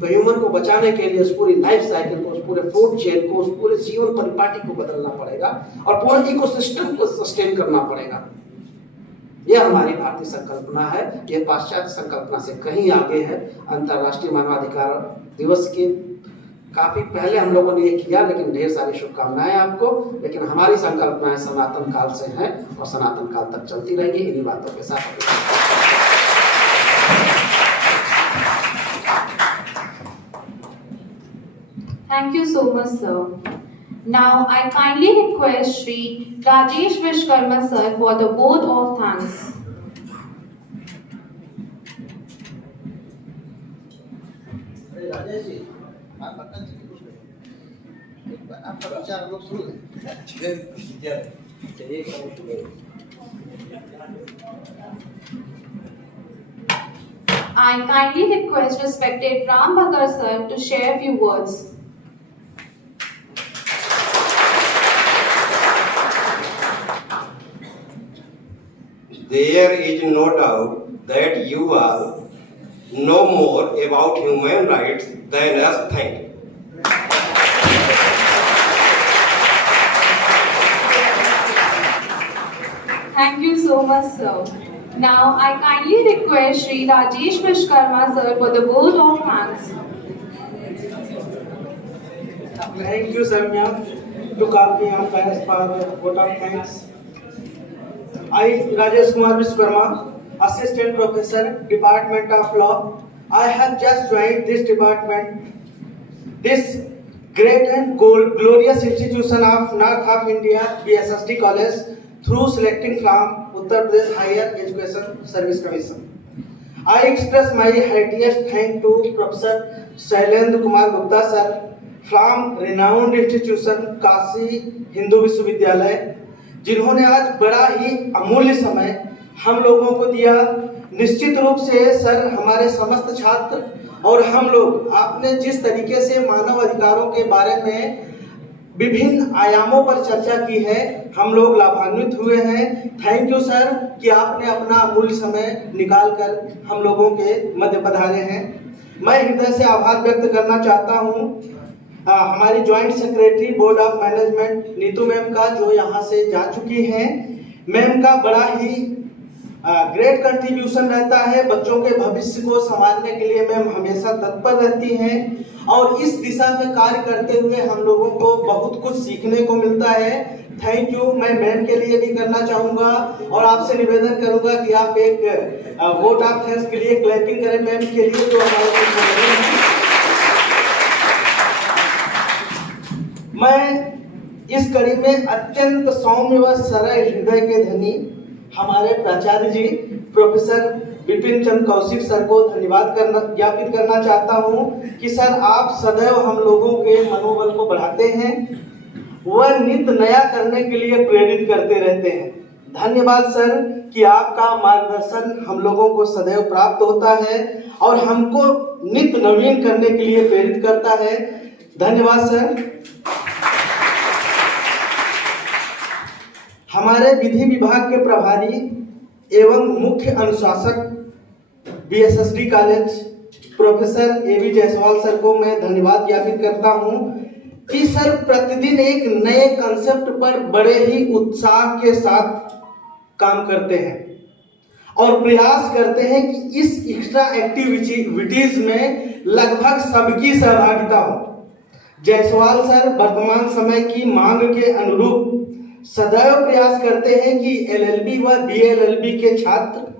तो ह्यूमन को बचाने के लिए उस पूरी लाइफ साइकिल को, उस पूरे फूड चेन को, उस पूरे जीवन परिपाटी को बदलना पड़ेगा, और पूरे इकोसिस्टम को सस्टेन करना पड़ेगा। यह हमारी भारतीय संकल्पना है, यह पाश्चात्य संकल्पना से कहीं आगे है। अंतर्राष्ट्रीय मानवाधिकार दिवस के काफी पहले हम लोगों ने ये किया, लेकिन ढेर सारी शुभकामनाएं आपको। लेकिन हमारी संकल्पनाएं सनातन काल से हैं और सनातन काल तक चलती रहेंगी। इन्हीं बातों के साथ Thank you so much, sir. Now I kindly request Shri Rajesh Vishkarma sir for the vote of thanks. Rajesh ji, आपका विचार लोग सुन लें। I kindly request respected Ram Bhagar sir to share a few words. There is no doubt that you all know more about human rights than us think. Thank you so much, sir. Now I kindly request Shri Rajesh Vishkarma sir for the vote of thanks. Thank you, Samya, to call me up as for the vote of thanks. I, Rajesh Kumar Vishkarma, Assistant Professor, Department of Law. I have just joined this department, this great and glorious institution of North of India, BSSD College, through selecting from Uttar Pradesh Higher Education Service Commission. I express my heartiest thanks to Professor Shailendra Kumar Gupta sir from renowned institution Kashi Hindu विश्वविद्यालय, जिन्होंने आज बड़ा ही अमूल्य समय हम लोगों को दिया। निश्चित रूप से सर हमारे समस्त छात्र और हम लोग आपने जिस तरीके से मानव अधिकारों के बारे में विभिन्न आयामों पर चर्चा की है, हम लोग लाभान्वित हुए हैं। थैंक यू सर कि आपने अपना अमूल्य समय निकाल कर हम लोगों के मध्य पधारे हैं। मैं हृदय से आभार व्यक्त करना चाहता हूँ हमारी joint secretary board of management Neetu ma'am का, जो यहाँ से जा चुकी हैं। मैम का बड़ा ही ग्रेट कंट्रीब्यूशन रहता है, बच्चों के भविष्य को संवारने के लिए मैम हमेशा तत्पर रहती हैं और इस दिशा में कार्य करते हुए हम लोगों को बहुत कुछ सीखने को मिलता है। थैंक यू मैं मैम के लिए भी करना चाहूँगा और आपसे निवेदन करूँगा कि आप एक वोट ऑफ थैंक्स के लिए क्लैपिंग करें मैम के लिए, जो हमारे मैं इस कड़ी में अत्यंत सौम्य व सरल हृदय के धनी हमारे प्राचार्य जी प्रोफेसर विपिन चंद्र कौशिक सर को धन्यवाद ज्ञापित करना चाहता हूं कि सर आप सदैव हम लोगों के मनोबल को बढ़ाते हैं, वह नित्य नया करने के लिए प्रेरित करते रहते हैं। धन्यवाद सर कि आपका मार्गदर्शन हम लोगों को सदैव प्राप्त होता है और हमको नित्य नवीन करने के लिए प्रेरित करता है। धन्यवाद सर। हमारे विधि विभाग के प्रभारी एवं मुख्य अनुशासक BSSD college professor A B Jaiswal sir को मैं धन्यवाद ज्ञापित करता हूं कि सर प्रतिदिन एक नए कंसेप्ट पर बड़े ही उत्साह के साथ काम करते हैं और प्रयास करते हैं कि इस एक्स्ट्रा एक्टिविटीज में लगभग सबकी सहभागिता हो। जायसवाल सर वर्तमान समय की मांग के अनुरूप सदैव प्रयास करते हैं कि एलएलबी व बीएलएलबी के छात्र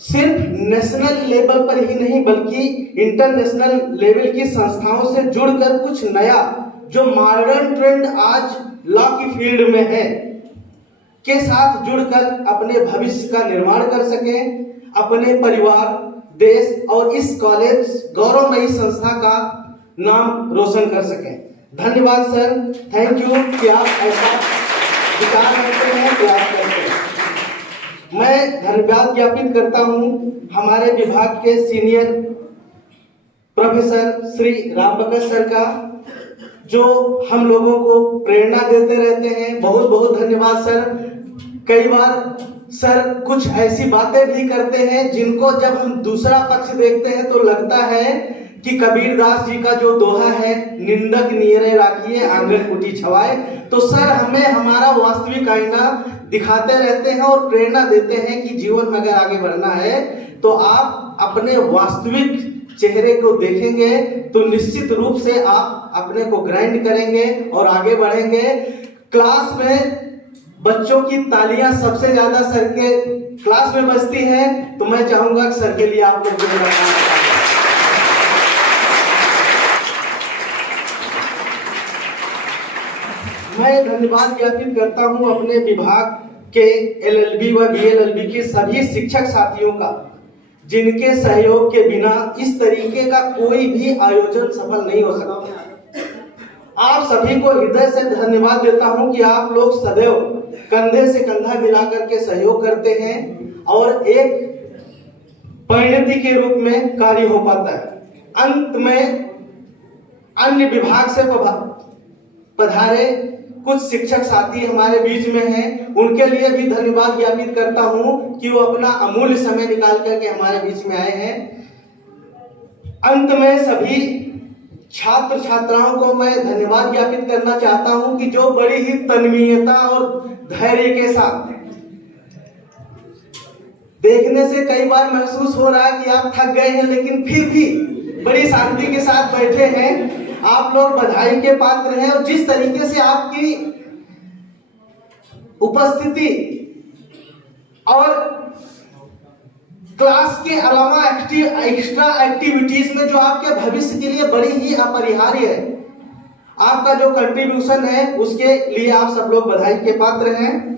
सिर्फ नेशनल लेवल पर ही नहीं बल्कि इंटरनेशनल लेवल की संस्थाओं से जुड़कर कुछ नया जो मॉडर्न ट्रेंड आज लॉ की फील्ड में है के साथ जुड़कर अपने भविष्य का निर्माण कर सकें, अपने परिवार, देश और इस कॉलेज गौरवमयी संस्था का नाम रोशन कर सकें। धन्यवाद सर, थैंक यू कि आप ऐसा विचार रखते हैं, प्रयास करते हैं। मैं धन्यवाद ज्ञापित करता हूं हमारे विभाग के सीनियर प्रोफेसर श्री रामबकर सर का, जो हम लोगों को प्रेरणा देते रहते हैं। बहुत बहुत धन्यवाद सर। कई बार सर कुछ ऐसी बातें भी करते हैं जिनको जब हम दूसरा पक्ष देखते हैं तो लगता है कि कबीरदास जी का जो दोहा है, निंदक नियरे राखिए आंगन कुटी छवाए, तो सर हमें हमारा वास्तविक आईना दिखाते रहते हैं और प्रेरणा देते हैं कि जीवन में अगर आगे बढ़ना है तो आप अपने वास्तविक चेहरे को देखेंगे तो निश्चित रूप से आप अपने को ग्राइंड करेंगे और आगे बढ़ेंगे। क्लास में बच्चों की तालियां सबसे ज्यादा सर के क्लास में बजती हैं, तो मैं चाहूंगा कि सर के लिए आप लोग मैं धन्यवाद ज्ञापित करता हूं अपने विभाग के एलएलबी व बीएलएलबी के सभी शिक्षक साथियों का, जिनके सहयोग के बिना इस तरीके का कोई भी आयोजन सफल नहीं हो सकता। आप सभी को हृदय से धन्यवाद देता हूं कि आप लोग सदैव कंधे से कंधा मिलाकर के सहयोग करते हैं और एक परिणति के रूप में कार्य हो पाता है। अंत में अन्य विभाग से पधारे कुछ शिक्षक साथी हमारे बीच में हैं, उनके लिए भी धन्यवाद ज्ञापित करता हूं कि वो अपना अमूल्य समय निकाल करके हमारे बीच में आए हैं। अंत में सभी छात्र छात्राओं को मैं धन्यवाद ज्ञापित करना चाहता हूं कि जो बड़ी ही तन्मयता और धैर्य के साथ, देखने से कई बार महसूस हो रहा है कि आप थक गए हैं, लेकिन फिर भी बड़ी शांति के साथ बैठे हैं। आप लोग बधाई के पात्र हैं और जिस तरीके से आपकी उपस्थिति और क्लास के अलावा एक्स्ट्रा एक्टिविटीज में जो आपके भविष्य के लिए बड़ी ही अपरिहार्य है, आपका जो कंट्रीब्यूशन है उसके लिए आप सब लोग बधाई के पात्र हैं।